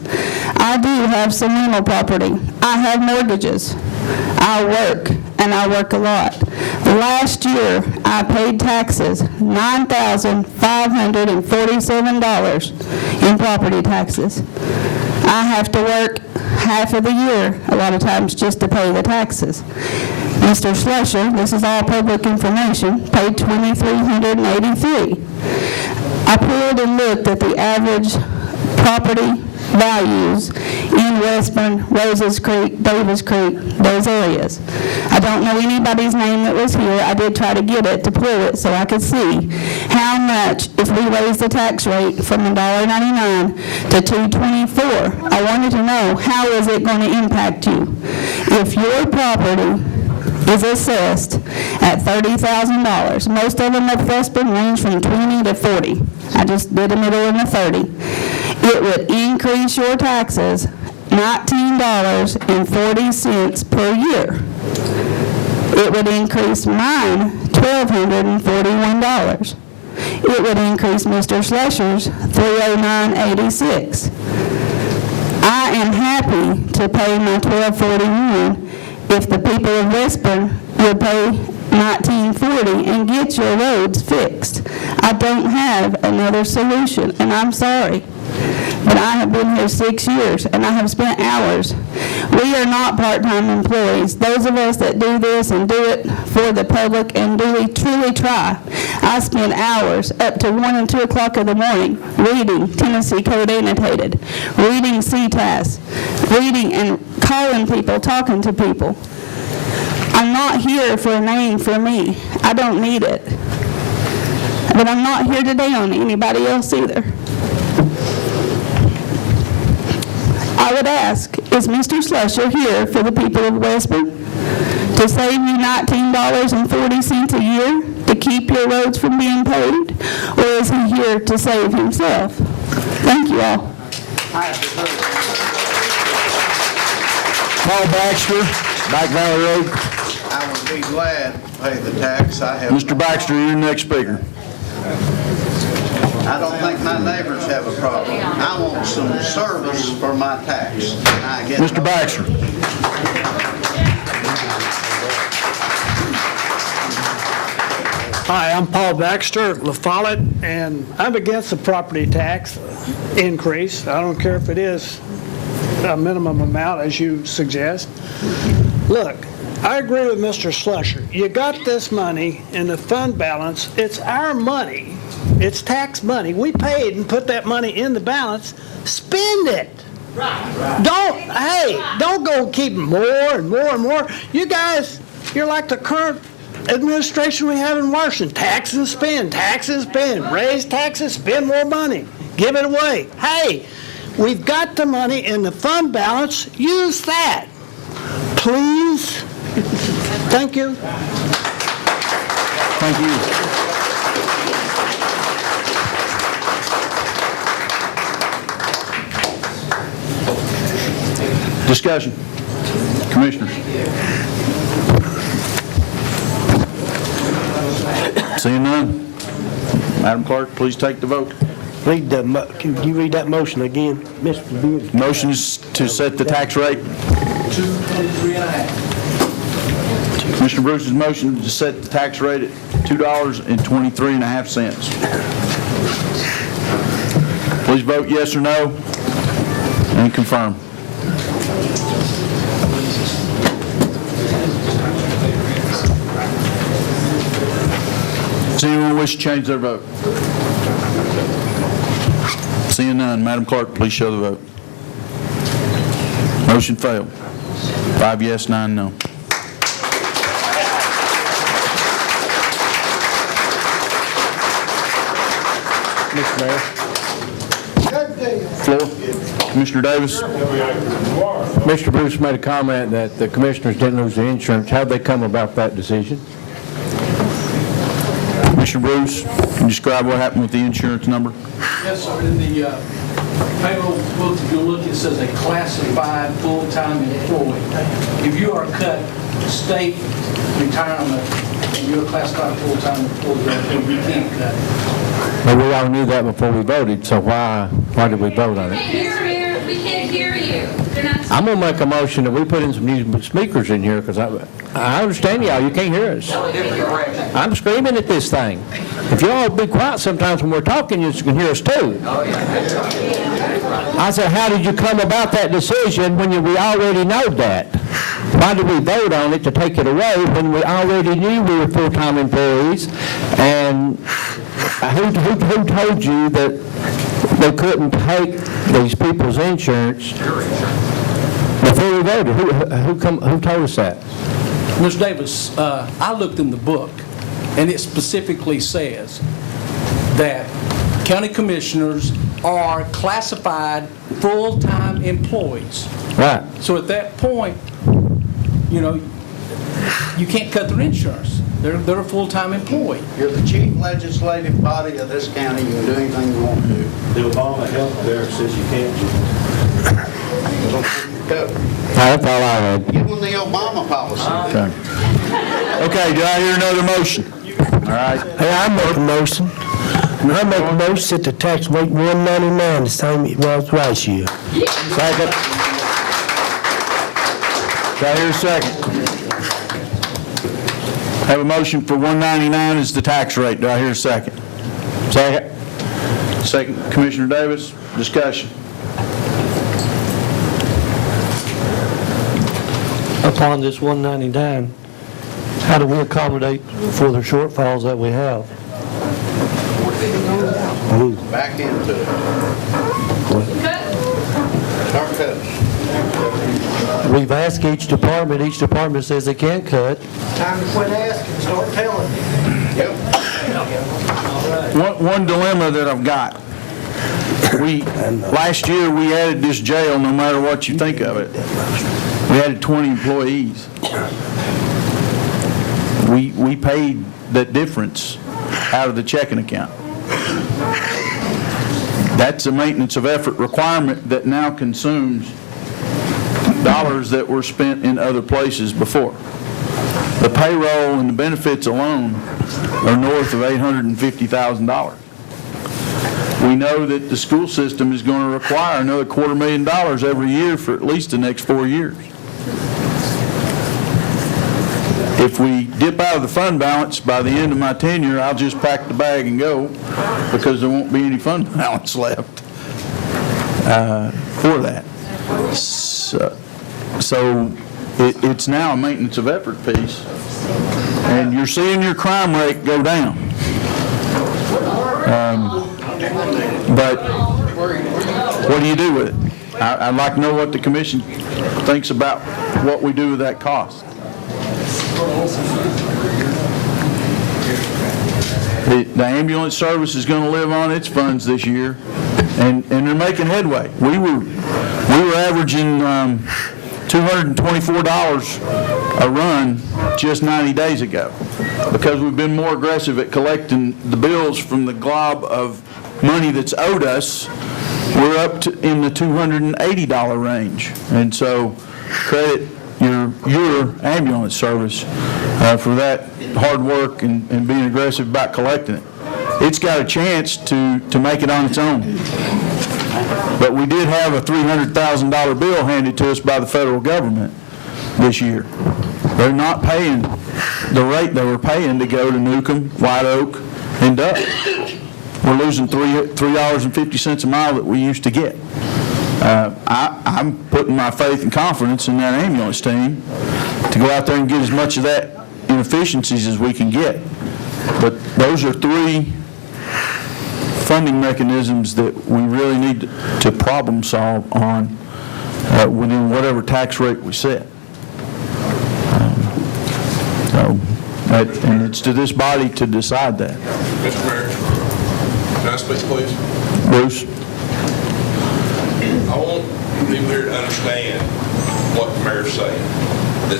I do have some rental property. I have mortgages. I work, and I work a lot. Last year, I paid taxes, $9,547 in property taxes. I have to work half of the year, a lot of times, just to pay the taxes. Mr. Slusher, this is all public information, paid $2,383. I pulled and looked at the average property values in Westburn, Roses Creek, Davis Creek, those areas. I don't know anybody's name that was here. I did try to get it to pull it so I could see how much, if we raise the tax rate from $1.99 to $2.24, I wanted to know how is it going to impact you. If your property is assessed at $30,000. Most of them at Westburn range from 20 to 40. I just did a middle in the 30. It would increase your taxes $19.40 per year. It would increase mine $1,241. It would increase Mr. Slusher's $309.86. I am happy to pay my $1,241 if the people of Westburn would pay $19.40 and get your roads fixed. I don't have another solution, and I'm sorry. But I have been here 6 years, and I have spent hours. We are not part-time employees. Those of us that do this and do it for the public and truly try, I spend hours up to 1 and 2 o'clock in the morning reading Tennessee Code Annotated, reading CTAS, reading and calling people, talking to people. I'm not here for a name for me. I don't need it. But I'm not here today on anybody else either. I would ask, is Mr. Slusher here for the people of Westburn to save you $19.40 a year to keep your roads from being paved? Or is he here to save himself? Thank you all. Paul Baxter, Back Valley Road. I would be glad to pay the tax. Mr. Baxter, you're the next speaker. I don't think my neighbors have a problem. I want some service for my tax. Mr. Baxter. Hi, I'm Paul Baxter, La Follette, and I'm against the property tax increase. I don't care if it is a minimum amount, as you suggest. Look, I agree with Mr. Slusher. You got this money in the fund balance. It's our money. It's tax money. We paid and put that money in the balance. Spend it. Don't go keeping more and more and more. You guys, you're like the current administration we have in Washington. Tax and spend, raise taxes, spend more money, give it away. Hey, we've got the money in the fund balance. Use that, please. Thank you. Thank you. Discussion. Commissioners. Seeing none, Madam Clerk, please take the vote. Can you read that motion again, Mr. Beard? Motion is to set the tax rate. Commissioner Bruce's motion is to set the tax rate at $2.23.50. Please vote yes or no and confirm. Does anyone wish to change their vote? Seeing none, Madam Clerk, please show the vote. Motion failed. 5 yes, 9 no. Mr. Mayor. Floor. Commissioner Davis. Mr. Bruce made a comment that the commissioners didn't lose the insurance. How'd they come about that decision? Commissioner Bruce, can you describe what happened with the insurance number? Yes, sir. In the payroll book, if you look, it says a classified full-time employee. If you are cut state retirement and you're a classified full-time employee, you can't cut. Well, we all knew that before we voted, so why did we vote on it? We can't hear you. They're not. I'm going to make a motion that we put in some new speakers in here, because I understand y'all, you can't hear us. I'm screaming at this thing. If y'all be quiet sometimes when we're talking, you can hear us too. I said, how did you come about that decision when we already know that? Why did we vote on it to take it away when we already knew we were full-time employees? And who told you that they couldn't take these people's insurance before we voted? Who told us that? Mr. Davis, I looked in the book, and it specifically says that county commissioners are classified full-time employees. Right. So at that point, you know, you can't cut their insurance. They're a full-time employee. You're the chief legislative body of this county. You can do anything you want to do. The Obama health care says you can't. Go. That's all I had. Give them the Obama policy. Okay, do I hear another motion? All right. Hey, I make a motion. I make a motion that the tax rate $1.99 the same it was last year. Second. Do I hear a second? Have a motion for $1.99 as the tax rate. Do I hear a second? Second. Second, Commissioner Davis. Discussion. Upon this 199, how do we accommodate for the shortfalls that we have? Back into it. Start cutting. We've asked each department says they can't cut. Time to quit asking, start telling. One dilemma that I've got. Last year, we added this jail, no matter what you think of it. We added 20 employees. We paid that difference out of the checking account. That's a maintenance of effort requirement that now consumes dollars that were spent in other places before. The payroll and the benefits alone are north of $850,000. We know that the school system is going to require another $250,000 every year for at least the next 4 years. If we dip out of the fund balance by the end of my tenure, I'll just pack the bag and go, because there won't be any fund balance left for that. So it's now a maintenance of effort piece, and you're seeing your crime rate go down. But what do you do with it? I'd like to know what the commission thinks about what we do with that cost. The ambulance service is going to live on its funds this year, and they're making headway. We were averaging $224 a run just 90 days ago, because we've been more aggressive at collecting the bills from the glob of money that's owed us. We're up to in the $280 range, and so credit your ambulance service for that hard work and being aggressive about collecting it. It's got a chance to make it on its own. But we did have a $300,000 bill handed to us by the federal government this year. They're not paying the rate they were paying to go to Newcomb, White Oak, and Duck. We're losing $3.50 a mile that we used to get. I'm putting my faith and confidence in that ambulance team to go out there and get as much of that inefficiencies as we can get. But those are three funding mechanisms that we really need to problem solve on within whatever tax rate we set. And it's to this body to decide that. Mr. Mayor, can I speak, please? Bruce? I want people here to understand what the mayor's saying. The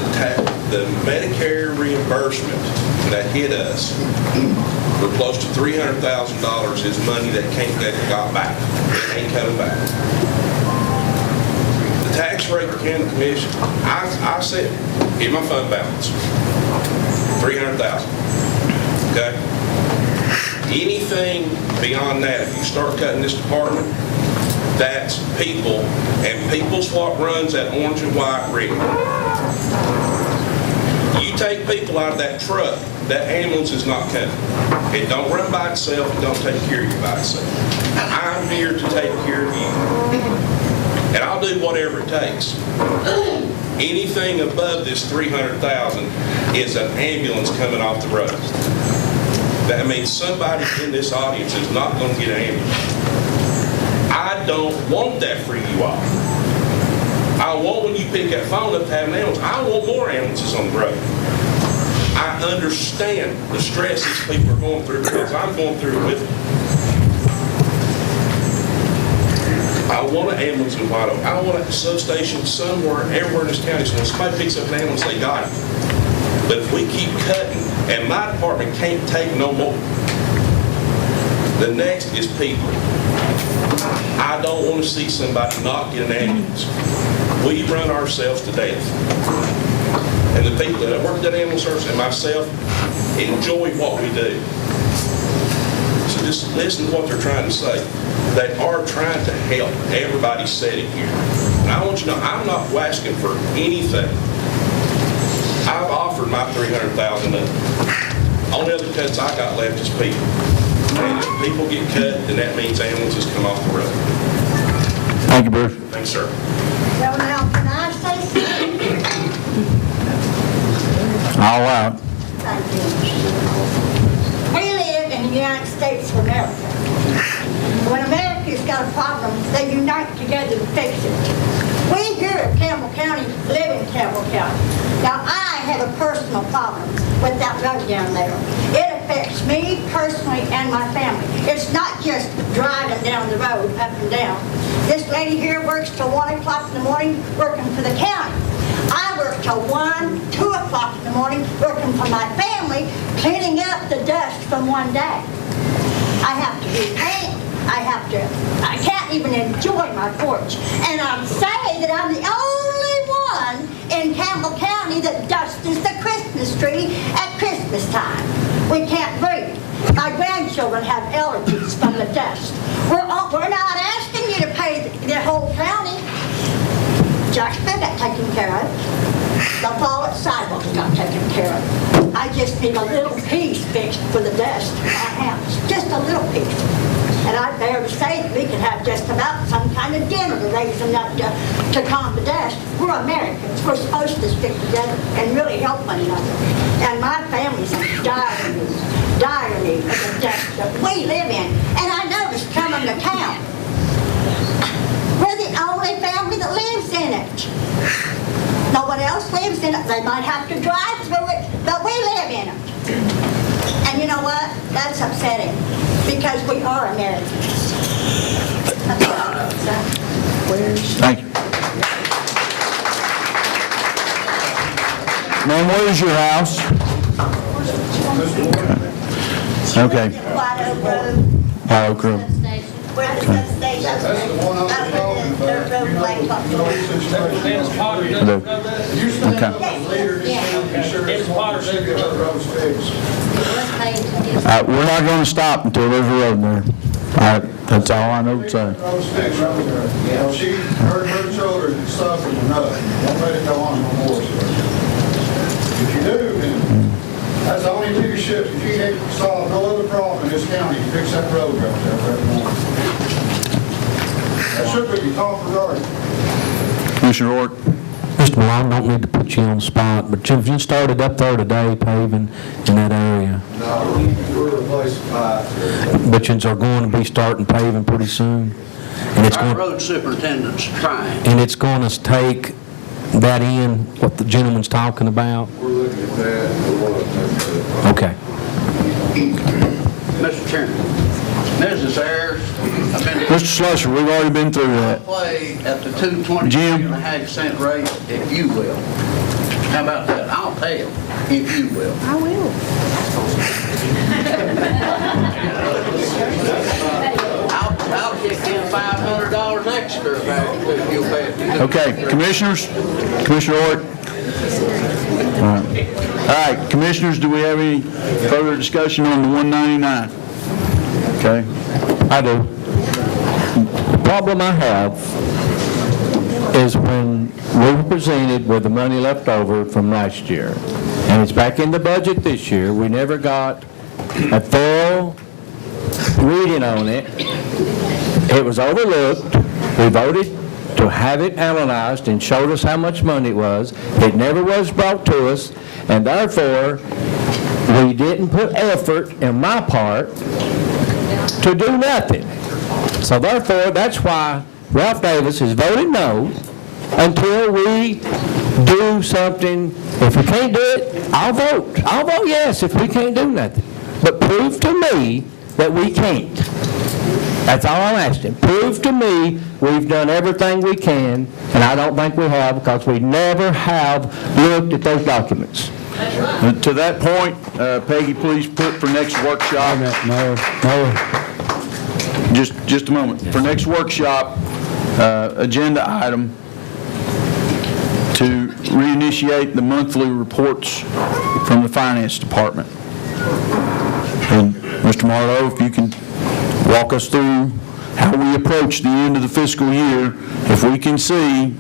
Medicare reimbursement that hit us for close to $300,000 is money that got back. It ain't coming back. The tax rate the county commission, I said, here's my fund balance, $300,000. Okay? Anything beyond that, if you start cutting this department, that's people, and people's what runs that orange and white rig. You take people out of that truck, that ambulance is not coming. It don't run by itself, it don't take care of you by itself. I'm here to take care of you. And I'll do whatever it takes. Anything above this 300,000 is an ambulance coming off the road. That means somebody in this audience is not going to get an ambulance. I don't want that for you all. I want when you pick that phone up to have an ambulance. I want more ambulances on the road. I understand the stress these people are going through because I'm going through it with them. I want an ambulance in White Oak. I want a substation somewhere, everywhere in this county, so when somebody picks up an ambulance, they got it. But if we keep cutting, and my department can't take no more, the next is people. I don't want to see somebody not get an ambulance. We run ourselves to death. And the people that work at that ambulance service and myself enjoy what we do. So just listen to what they're trying to say. They are trying to help. Everybody said it here. And I want you to know, I'm not asking for anything. I've offered my $300,000 up. Only other cuts I got left is people. And if people get cut, then that means ambulances come off the road. Thank you, Bruce. Thanks, sir. Well, now, can I say something? All right. Thank you. We live in the United States of America. When America's got a problem, they unite together to fix it. We here at Campbell County live in Campbell County. Now, I have a personal problem with that road down there. It affects me personally and my family. It's not just driving down the road up and down. This lady here works till 1 o'clock in the morning working for the county. I work till 1, 2 o'clock in the morning working for my family, cleaning up the dust from one day. I have to do paint. I can't even enjoy my porch. And I'd say that I'm the only one in Campbell County that dusts the Christmas tree at Christmas time. We can't breathe. My grandchildren have allergies from the dust. We're not asking you to pay the whole county. Jacksonville got taken care of. The Follett sidewalk got taken care of. I just need a little piece fixed for the dust in my house. Just a little piece. And I dare to say that we could have just about some kind of dinner to raise enough to calm the dust. We're Americans. We're supposed to stick together and really help one another. And my family's in dire need of the dust that we live in. And I noticed coming to town, we're the only family that lives in it. No one else lives in it. They might have to drive through it, but we live in it. And you know what? That's upsetting because we are Americans. That's all I have to say. Thank you. Ma'am, where's your house? Okay. White Oak Road. White Oak Road. Where the substation is. That's the one I was talking about. We're not going to stop until there's a road there. That's all I know to say. Her children and stuff and enough. Don't let it go on no more, sir. If you do, then that's the only leadership. If you ain't solve no other problem in this county, fix that road right there every morning. That should be your top priority. Commissioner Rourke. Mr. Malone, don't need to put you on the spot, but have you started up there today paving in that area? No, we're replacing pipe. But you are going to be starting paving pretty soon? And it's Our going, road superintendent's trying. and it's going to take that in, what the gentleman's talking about? We're looking at that. Okay. Mr. Chairman, Mrs. Ayers, I've been Mr. Slusher, we've already been through that. play at the 2.20 Jim. and a half cent rate, if you will. How about that? I'll pay them, if you will. I will. I'll kick in $500 extra if you'll pay it. Okay, commissioners, Commissioner Rourke. All right, commissioners, do we have any further discussion on the 199? Okay. I do. The problem I have is when we were presented with the money left over from last year, and it's back in the budget this year, we never got a thorough reading on it. It was overlooked. We voted to have it analyzed and showed us how much money it was. It never was brought to us, and therefore, we didn't put effort in my part to do nothing. So therefore, that's why Ralph Davis is voting no until we do something. If we can't do it, I'll vote. I'll vote yes if we can't do nothing. But prove to me that we can't. That's all I'm asking. Prove to me we've done everything we can, and I don't think we have, because we never have looked at those documents. To that point, Peggy, please put for next workshop. No. Just a moment. For next workshop, agenda item to reinitiate the monthly reports from the finance department. And Mr. Marlowe, if you can walk us through how we approach the end of the fiscal year, if we can see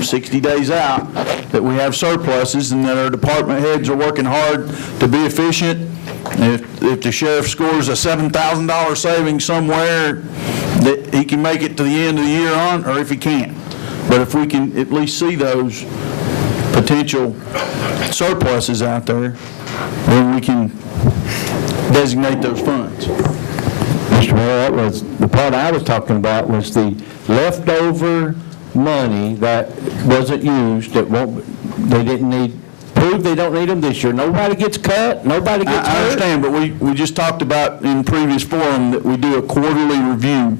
60 days out that we have surpluses and that our department heads are working hard to be efficient. If the sheriff scores a $7,000 savings somewhere, that he can make it to the end of the year on, or if he can't. But if we can at least see those potential surpluses out there, then we can designate those funds. Mr. Mayor, that was, the part I was talking about was the leftover money that wasn't used, they didn't need, prove they don't need them this year. Nobody gets cut, nobody gets hurt. I understand, but we just talked about in previous forum that we do a quarterly review.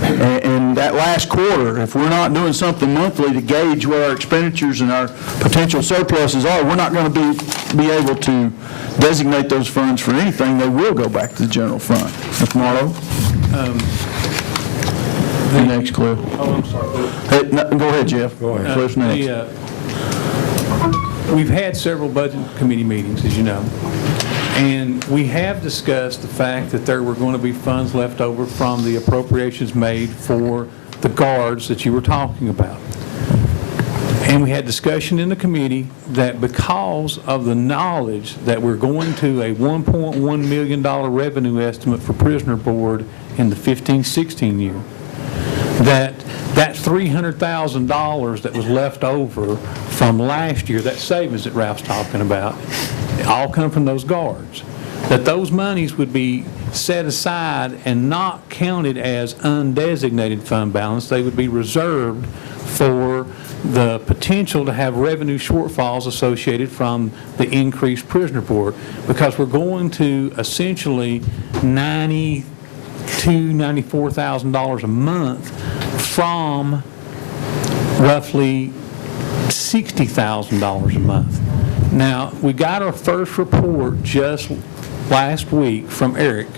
And that last quarter, if we're not doing something monthly to gauge where our expenditures and our potential surpluses are, we're not going to be able to designate those funds for anything. They will go back to the general fund. Mr. Marlowe? The next clip. Oh, I'm sorry. Hey, go ahead, Jeff. Go ahead. Cliff's next. We've had several budget committee meetings, as you know, and we have discussed the fact that there were going to be funds left over from the appropriations made for the guards that you were talking about. And we had discussion in the committee that because of the knowledge that we're going to a $1.1 million revenue estimate for prisoner board in the 15-16 year, that $300,000 that was left over from last year, that savings that Ralph's talking about, all come from those guards, that those monies would be set aside and not counted as undesignated fund balance. They would be reserved for the potential to have revenue shortfalls associated from the increased prisoner board, because we're going to essentially $94,000 a month from roughly $60,000 a month. Now, we got our first report just last week from Eric,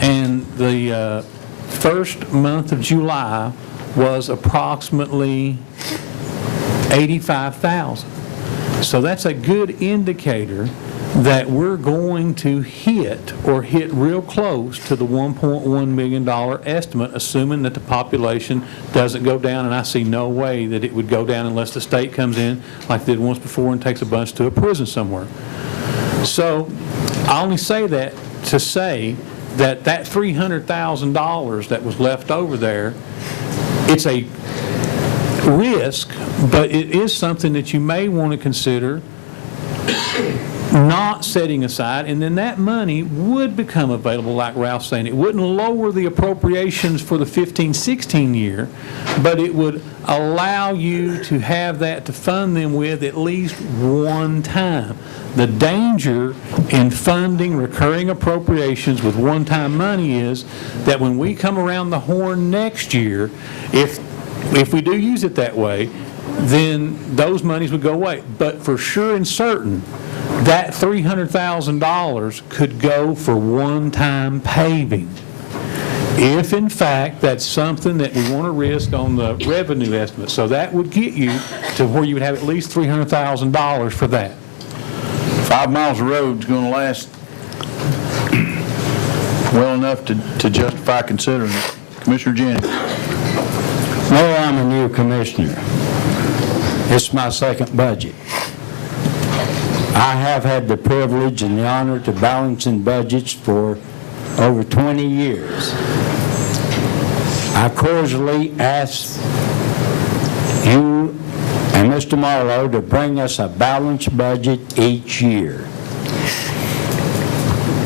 and the first month of July was approximately $85,000. So that's a good indicator that we're going to hit real close to the $1.1 million estimate, assuming that the population doesn't go down, and I see no way that it would go down unless the state comes in like they did once before and takes a bunch to a prison somewhere. So I only say that to say that $300,000 that was left over there, it's a risk, but it is something that you may want to consider not setting aside, and then that money would become available, like Ralph's saying. It wouldn't lower the appropriations for the 15-16 year, but it would allow you to have that to fund them with at least one time. The danger in funding recurring appropriations with one-time money is that when we come around the horn next year, if we do use it that way, then those monies would go away. But for sure and certain, that $300,000 could go for one-time paving. If, in fact, that's something that we want to risk on the revenue estimate. So that would get you to where you would have at least $300,000 for that. 5 miles of road is going to last well enough to justify considering it. Commissioner Jennings. Well, I'm a new commissioner. It's my second budget. I have had the privilege and the honor to balance in budgets for over 20 years. I cordially ask you and Mr. Marlowe to bring us a balanced budget each year.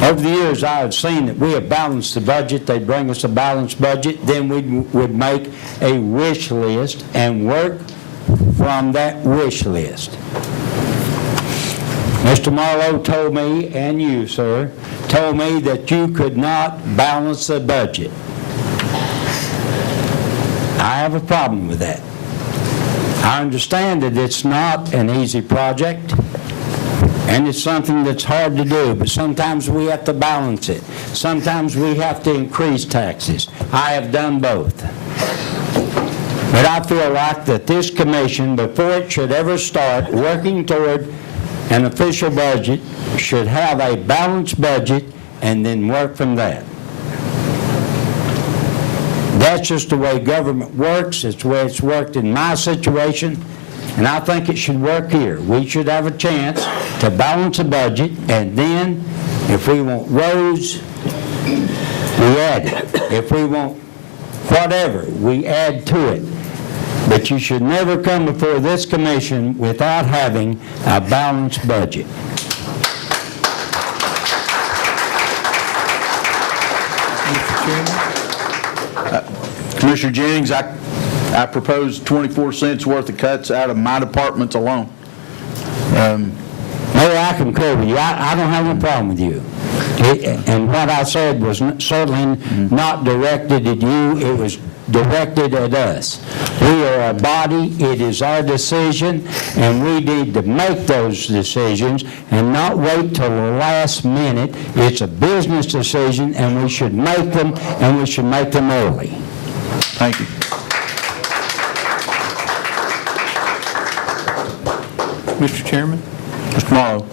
Over the years, I have seen that we have balanced the budget. They bring us a balanced budget, then we would make a wish list and work from that wish list. Mr. Marlowe told me, and you, sir, told me that you could not balance the budget. I have a problem with that. I understand that it's not an easy project, and it's something that's hard to do, but sometimes we have to balance it. Sometimes we have to increase taxes. I have done both. But I feel like that this commission, before it should ever start working toward an official budget, should have a balanced budget and then work from that. That's just the way government works. It's the way it's worked in my situation, and I think it should work here. We should have a chance to balance a budget, and then if we want roads, we add it. If we want whatever, we add to it. But you should never come before this commission without having a balanced budget. Mr. Chairman? Commissioner Jennings, I proposed 24 cents worth of cuts out of my departments alone. Mayor, I concur with you. I don't have no problem with you. And what I said was certainly not directed at you. It was directed at us. We are a body. It is our decision, and we need to make those decisions and not wait till the last minute. It's a business decision, and we should make them, and we should make them early. Thank you. Mr. Chairman? Mr. Morrow.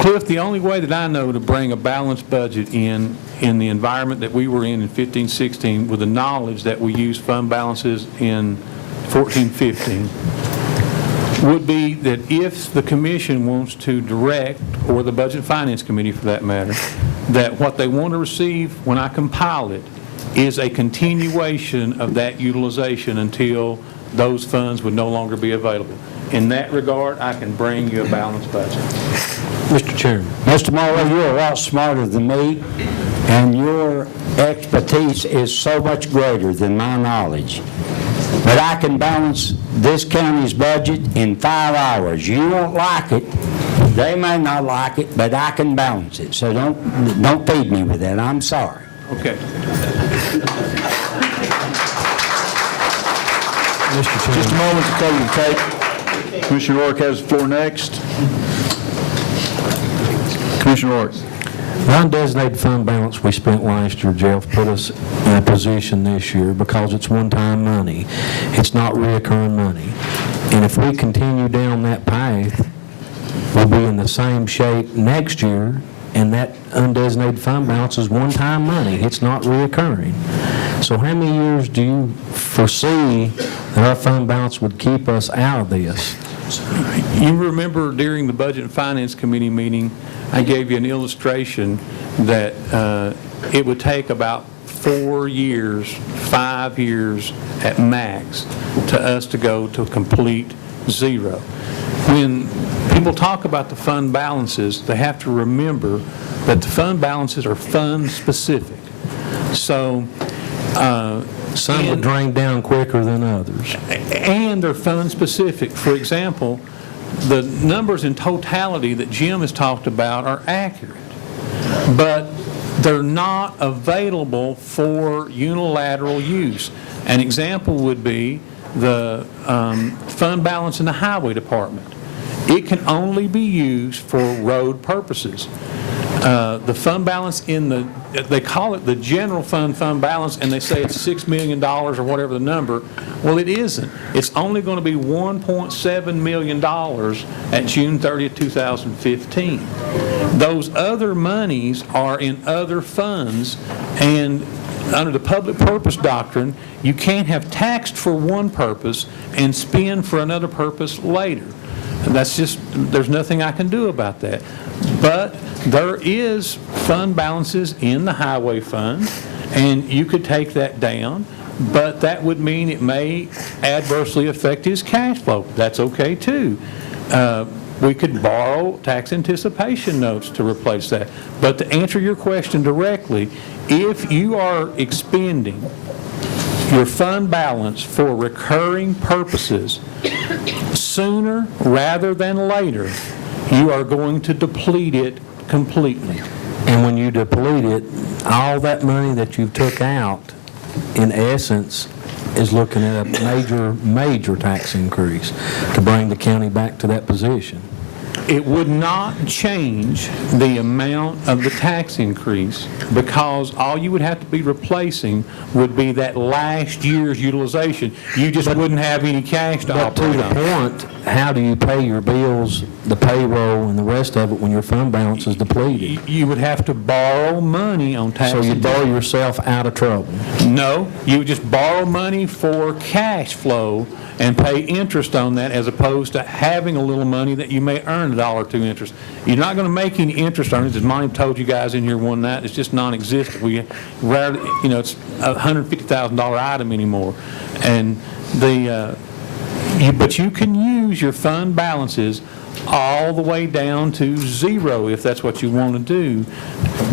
Cliff, the only way that I know to bring a balanced budget in the environment that we were in 15-16, with the knowledge that we used fund balances in 14-15, would be that if the commission wants to direct, or the Budget and Finance Committee for that matter, that what they want to receive when I compile it is a continuation of that utilization until those funds would no longer be available. In that regard, I can bring you a balanced budget. Mr. Chairman. Mr. Morrow, you're a lot smarter than me, and your expertise is so much greater than my knowledge. But I can balance this county's budget in 5 hours. You won't like it. They may not like it, but I can balance it. So don't feed me with that. I'm sorry. Okay. Mr. Chairman. Just a moment to cover the tape. Commissioner Rourke has the floor next. Commissioner Rourke. The undesignated fund balance we spent last year, Jeff, put us in a position this year because it's one-time money. It's not reoccurring money. And if we continue down that path, we'll be in the same shape next year, and that undesignated fund balance is one-time money. It's not reoccurring. So how many years do you foresee that our fund balance would keep us out of this? You remember during the Budget and Finance Committee meeting, I gave you an illustration that it would take about 4 years, 5 years at max to us to go to complete zero. When people talk about the fund balances, they have to remember that the fund balances are fund specific. So some would drain down quicker than others. And they're fund specific. For example, the numbers in totality that Jim has talked about are accurate, but they're not available for unilateral use. An example would be the fund balance in the Highway Department. It can only be used for road purposes. The fund balance in the, they call it the general fund balance, and they say it's $6 million or whatever the number. Well, it isn't. It's only going to be $1.7 million at June 30th, 2015. Those other monies are in other funds, and under the public purpose doctrine, you can't have taxed for one purpose and spend for another purpose later. That's just, there's nothing I can do about that. But there is fund balances in the highway fund, and you could take that down, but that would mean it may adversely affect his cash flow. That's okay, too. We could borrow tax anticipation notes to replace that. But to answer your question directly, if you are expending your fund balance for recurring purposes sooner rather than later, you are going to deplete it completely. And when you deplete it, all that money that you took out, in essence, is looking at a major tax increase to bring the county back to that position. It would not change the amount of the tax increase because all you would have to be replacing would be that last year's utilization. You just wouldn't have any cash to But to operate the on. point, how do you pay your bills, the payroll, and the rest of it when your fund balance is depleted? You would have to borrow money on tax. So you borrow yourself out of trouble? No, you would just borrow money for cash flow and pay interest on that as opposed to having a little money that you may earn $1 or $2 interest. You're not going to make any interest on it. As Monty told you guys in here one night, it's just non-existent. We rarely, it's a $150,000 item anymore. And but you can use your fund balances all the way down to zero if that's what you want to do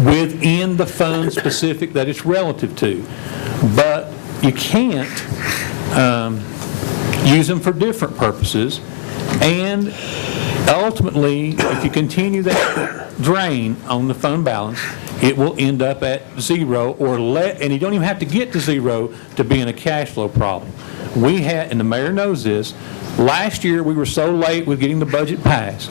within the fund specific that it's relative to. But you can't use them for different purposes, and ultimately, if you continue that drain on the fund balance, it will end up at zero and you don't even have to get to zero to be in a cash flow problem. We had, and the mayor knows this, last year we were so late with getting the budget passed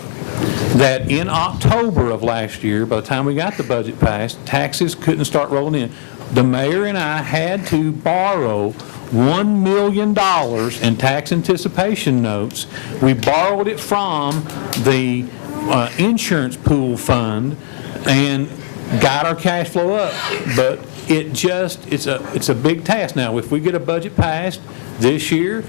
that in October of last year, by the time we got the budget passed, taxes couldn't start rolling in. The mayor and I had to borrow $1 million in tax anticipation notes. We borrowed it from the insurance pool fund and got our cash flow up. But it's a big task. Now, if we get a budget passed this year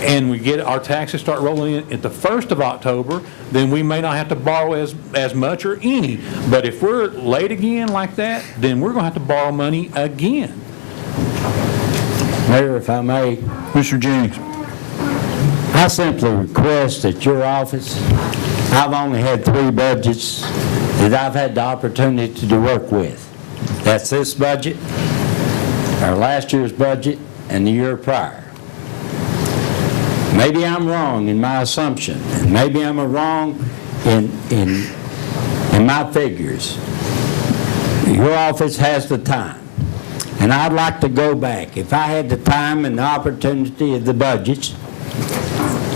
and we get our taxes start rolling in at the 1st of October, then we may not have to borrow as much or any. But if we're late again like that, then we're going to have to borrow money again. Mayor, if I may. Mr. Jennings. I simply request that your office, I've only had 3 budgets that I've had the opportunity to work with. That's this budget, our last year's budget, and the year prior. Maybe I'm wrong in my assumption, and maybe I'm wrong in my figures. Your office has the time. And I'd like to go back. If I had the time and the opportunity of the budgets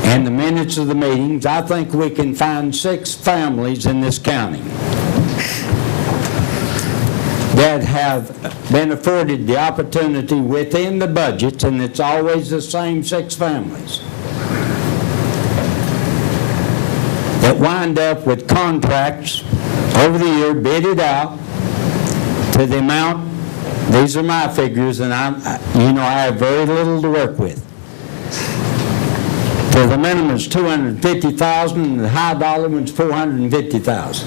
and the minutes of the meetings, I think we can find 6 families in this county that have been afforded the opportunity within the budgets, and it's always the same 6 families, that wind up with contracts over the year bidded out to the amount. These are my figures, and I have very little to work with. So the minimum is $250,000, and the high dollar one's $450,000.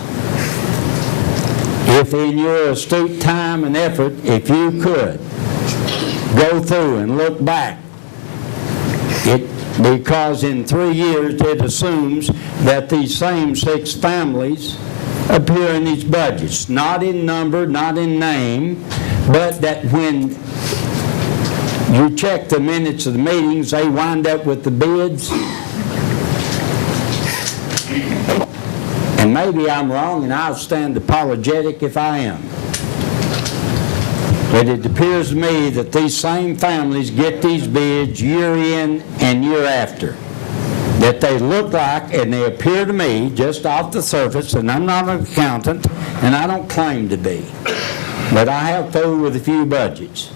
If in your astute time and effort, if you could go through and look back, because in 3 years it assumes that these same 6 families appear in these budgets, not in number, not in name, but that when you check the minutes of the meetings, they wind up with the bids. And maybe I'm wrong, and I'll stand apologetic if I am. But it appears to me that these same families get these bids year in and year after. That they look like, and they appear to me, just off the surface, and I'm not an accountant, and I don't claim to be, but I have fooled with a few budgets.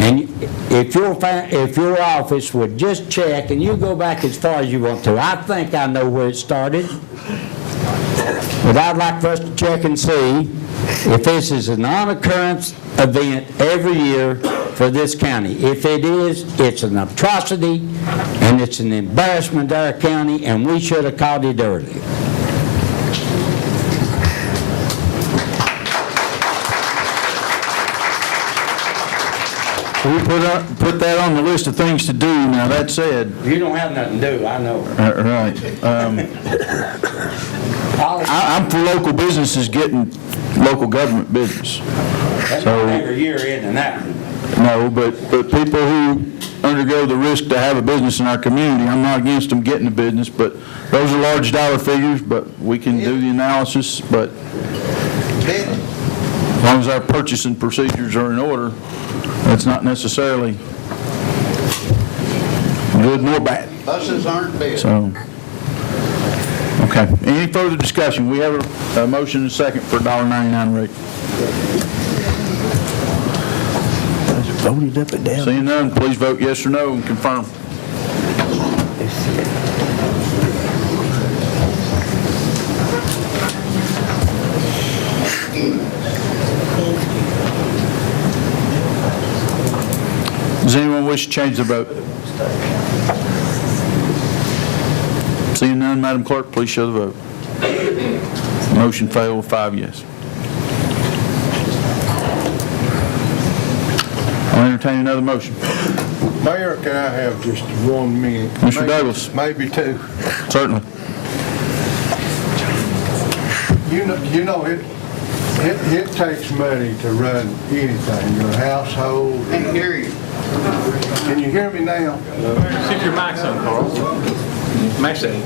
And if your office would just check, and you go back as far as you want to, I think I know where it started, but I'd like for us to check and see if this is a non-occurrence event every year for this county. If it is, it's an atrocity, and it's an embarrassment to our county, and we should have caught it early. We put that on the list of things to do. Now, that said, You don't have nothing to do, I know. right, I'm for local businesses getting local government business. That's So- not every year, isn't that? No, but people who undergo the risk to have a business in our community, I'm not against them getting a business, but those are large dollar figures, but we can do the analysis, but as long as our purchasing procedures are in order, that's not necessarily good nor bad. Buses aren't big. So, okay. Any further discussion? We have a motion and a second for $1.99 rate. Voted up and down. Seeing none, please vote yes or no and confirm. Does anyone wish to change their vote? Seeing none, Madam Clerk, please show the vote. Motion failed with 5 yes. I'll entertain another motion. Mayor, can I have just 1 minute? Mr. Douglas. Maybe two. Certainly. You know, it takes money to run anything, your household. Can't hear you. Can you hear me now? See if your mic's on, Carl. Mic's on.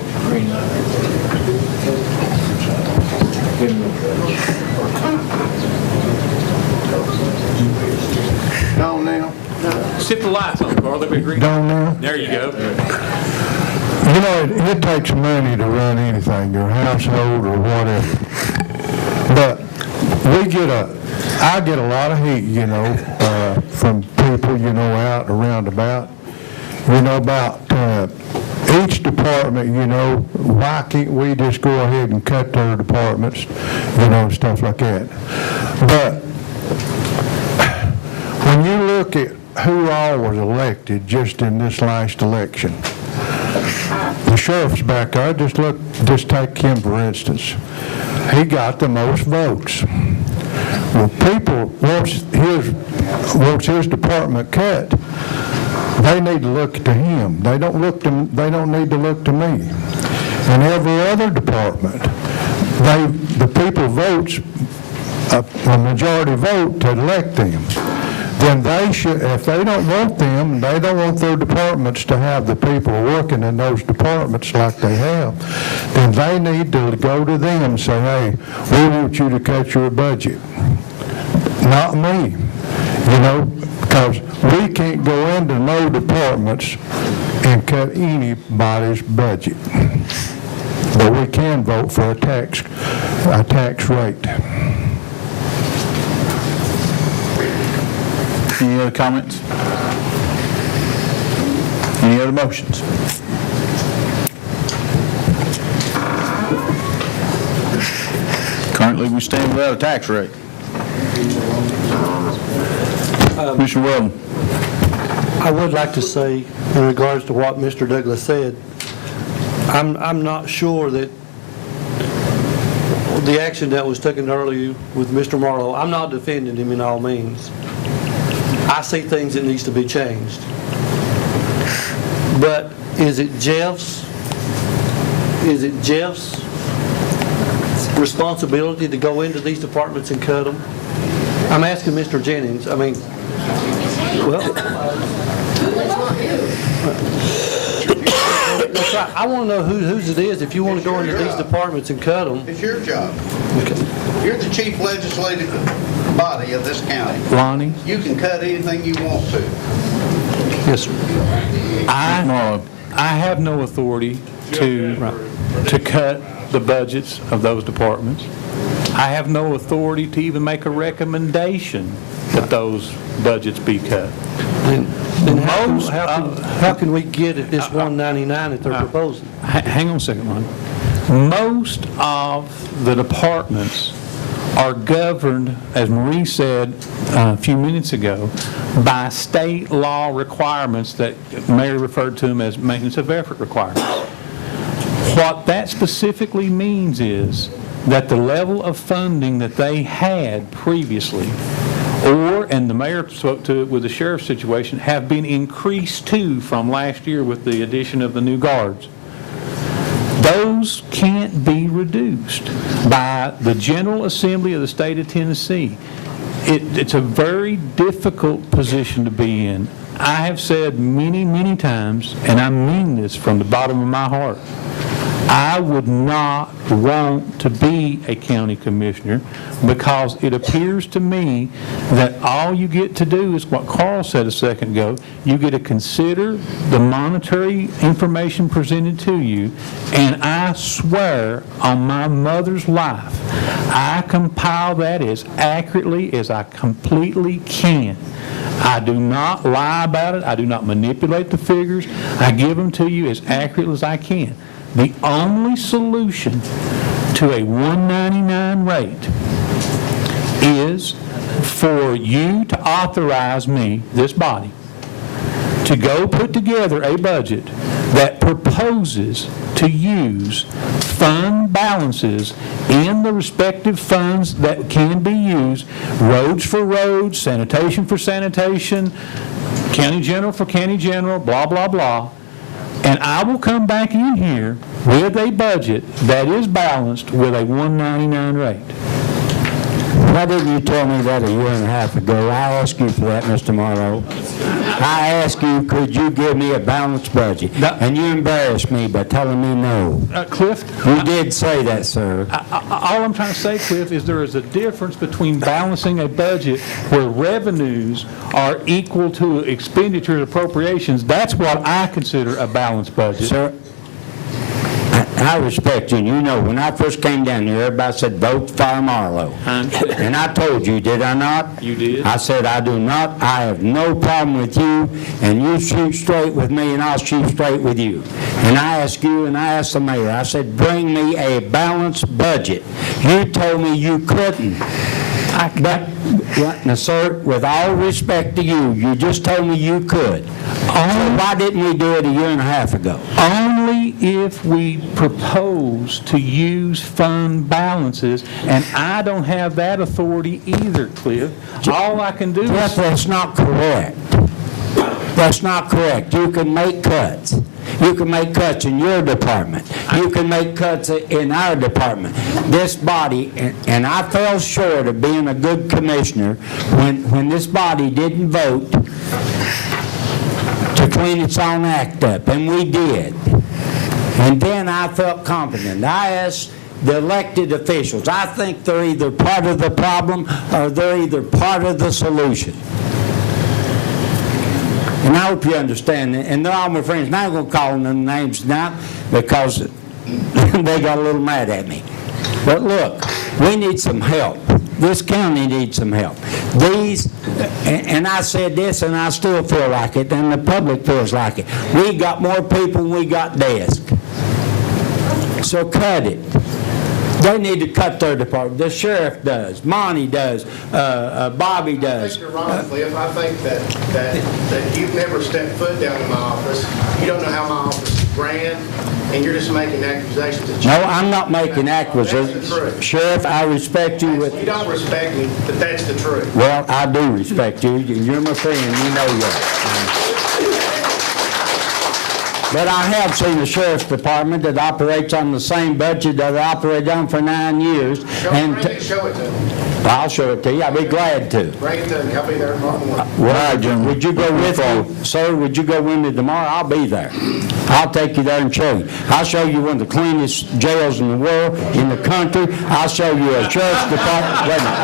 Gone now? See if the light's on, Carl. They'll be green. Gone now? There you go. You know, it takes money to run anything, your household or whatever. But I get a lot of heat, you know, from people, you know, out around about, you know, about each department, you know, why can't we just go ahead and cut their departments, you know, stuff like that. But when you look at who all was elected just in this last election, the sheriff's back there, just take him for instance. He got the most votes. Well, people, once his department cut, they need to look to him. They don't need to look to me. And every other department, the people votes a majority vote to elect them. Then they should, if they don't want them, they don't want their departments to have the people working in those departments like they have, then they need to go to them and say, hey, we want you to cut your budget. Not me, you know, because we can't go into no departments and cut anybody's budget. But we can vote for a tax rate. Any other comments? Any other motions? Currently, we stand without a tax rate. Commissioner Weldon. I would like to say, in regards to what Mr. Douglas said, I'm not sure that the action that was taken earlier with Mr. Marlowe, I'm not defending him in all means. I see things that needs to be changed. But is it Jeff's responsibility to go into these departments and cut them? I'm asking Mr. Jennings, I mean, well, that's right. I want to know whose it is if you want to go into these departments and cut them. It's your job. You're the chief legislative body of this county. Lonnie? You can cut anything you want to. Yes, sir. I have no authority to cut the budgets of those departments. I have no authority to even make a recommendation that those budgets be cut. Then how can we get at this 199 that they're proposing? Hang on a second, Ron. Most of the departments are governed, as Marie said a few minutes ago, by state law requirements that Mary referred to them as maintenance of effort requirements. What that specifically means is that the level of funding that they had previously or, and the mayor spoke to it with the sheriff's situation, have been increased too from last year with the addition of the new guards. Those can't be reduced by the General Assembly of the state of Tennessee. It's a very difficult position to be in. I have said many, many times, and I mean this from the bottom of my heart, I would not want to be a county commissioner because it appears to me that all you get to do is what Carl said a second ago. You get to consider the monetary information presented to you, and I swear on my mother's life, I compile that as accurately as I completely can. I do not lie about it. I do not manipulate the figures. I give them to you as accurately as I can. The only solution to a $1.99 rate is for you to authorize me, this body, to go put together a budget that proposes to use fund balances in the respective funds that can be used, roads for roads, sanitation for sanitation, county general for county general, blah, blah, blah. And I will come back in here with a budget that is balanced with a $1.99 rate. Why didn't you tell me that a year and a half ago? I asked you for that, Mr. Morrow. I asked you, could you give me a balanced budget? And you embarrassed me by telling me no. Cliff? You did say that, sir. All I'm trying to say, Cliff, is there is a difference between balancing a budget where revenues are equal to expenditures appropriations. That's what I consider a balanced budget. Sir, I respect you, and you know, when I first came down here, everybody said, vote for Marlowe. And I told you, did I not? You did. I said, I do not. I have no problem with you, and you shoot straight with me, and I'll shoot straight with you. And I asked you, and I asked the mayor, I said, bring me a balanced budget. You told me you couldn't. Now, sir, with all respect to you, you just told me you could. So why didn't we do it a year and a half ago? Only if we propose to use fund balances, and I don't have that authority either, Cliff. All I can do is... That's not correct. That's not correct. You can make cuts. You can make cuts in your department. You can make cuts in our department. This body, and I fell short of being a good commissioner when this body didn't vote to clean its own act up, and we did. And then I felt confident. I asked the elected officials, I think they're either part of the problem or they're either part of the solution. And I hope you understand, and they're all my friends. Now I'm going to call them names now because they got a little mad at me. But look, we need some help. This county needs some help. And I said this, and I still feel like it, and the public feels like it. We got more people than we got desks. So cut it. They need to cut their department. The sheriff does. Monty does. Bobby does. I think you're wrong, Cliff. I think that you've never stepped foot down in my office. You don't know how my office is ran, and you're just making accusations. No, I'm not making accusations. Sheriff, I respect you. You don't respect me, but that's the truth. Well, I do respect you. You're my friend. You know that. But I have seen a sheriff's department that operates on the same budget that I operated on for 9 years. Show it to them. I'll show it to you. I'll be glad to. Bring it to them. I'll be there tomorrow morning. Well, would you go with me, sir? Would you go with me tomorrow? I'll be there. I'll take you there and show you. I'll show you one of the cleanest jails in the world, in the country. I'll show you a sheriff's department. Wait a minute.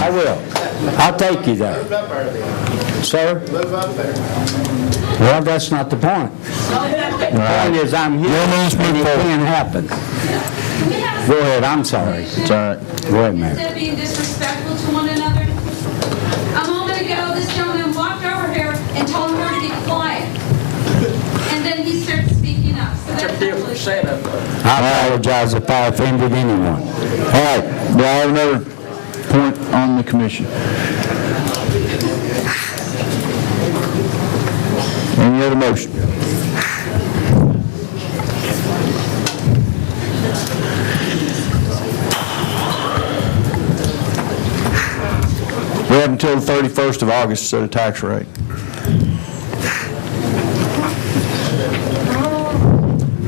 I will. I'll take you there. Move up there then. Sir? Move up there. Well, that's not the point. The point is I'm here and it can't happen. Go ahead, I'm sorry. It's all right. Go ahead, Mayor. Instead of being disrespectful to one another. A moment ago, this gentleman walked over here and told her to be quiet. And then he started speaking up. So that's different. I apologize if I offended anyone. All right, do I have another point on the commission? Any other motion? have until the 31st of August to set a tax rate.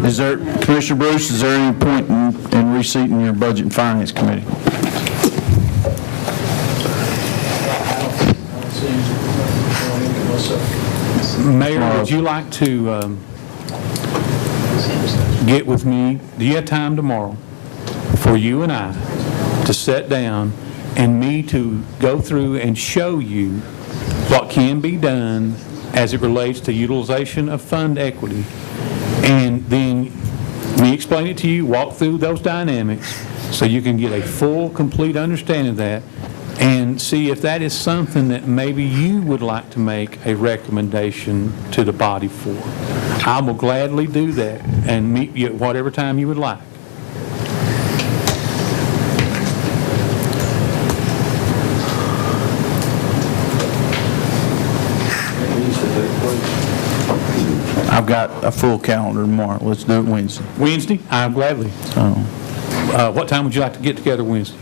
Is there, Commissioner Bruce, is there any point in reseating your Budget and Finance Committee? Mayor, would you like to get with me? Do you have time tomorrow for you and I to sit down and me to go through and show you what can be done as it relates to utilization of fund equity? And then me explain it to you, walk through those dynamics so you can get a full, complete understanding of that and see if that is something that maybe you would like to make a recommendation to the body for. I will gladly do that and meet you at whatever time you would like. I've got a full calendar tomorrow. Let's do it Wednesday. Wednesday? I'll gladly. So, what time would you like to get together Wednesday?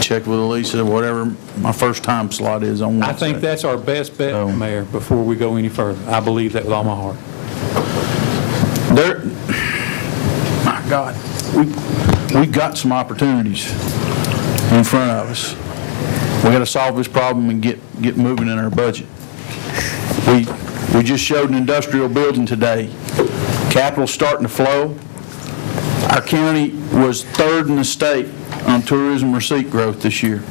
check with Elisa, whatever my first time slot is on Wednesday. I think that's our best bet, Mayor, before we go any further. I believe that with all my heart. My God, we've got some opportunities in front of us. We got to solve this problem and get moving in our budget. We just showed an industrial building today. Capital's starting to flow. Our county was third in the state on tourism receipt growth this year.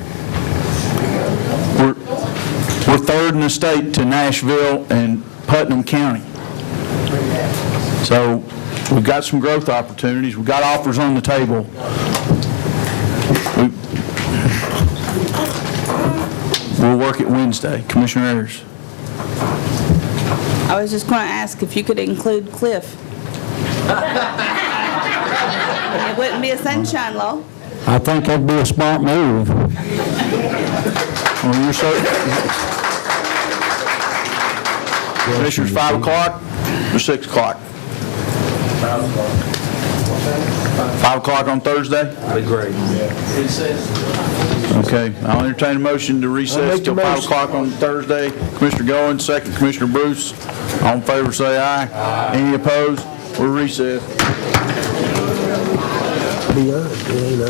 We're third in the state to Nashville and Putnam County. So we've got some growth opportunities. We've got offers on the table. We'll work it Wednesday. Commissioner Ayers. I was just going to ask if you could include Cliff. It wouldn't be a sunshine law. I think that'd be a smart move. Well, you're certain. Commissioners, 5 o'clock or 6 o'clock? 5 o'clock. 5 o'clock on Thursday? That'd be great. Okay, I'll entertain a motion to recess till 5 o'clock on Thursday. Commissioner Goins, second Commissioner Bruce. All in favor say aye. Aye. Any opposed? We're recessed. Be honest, it ain't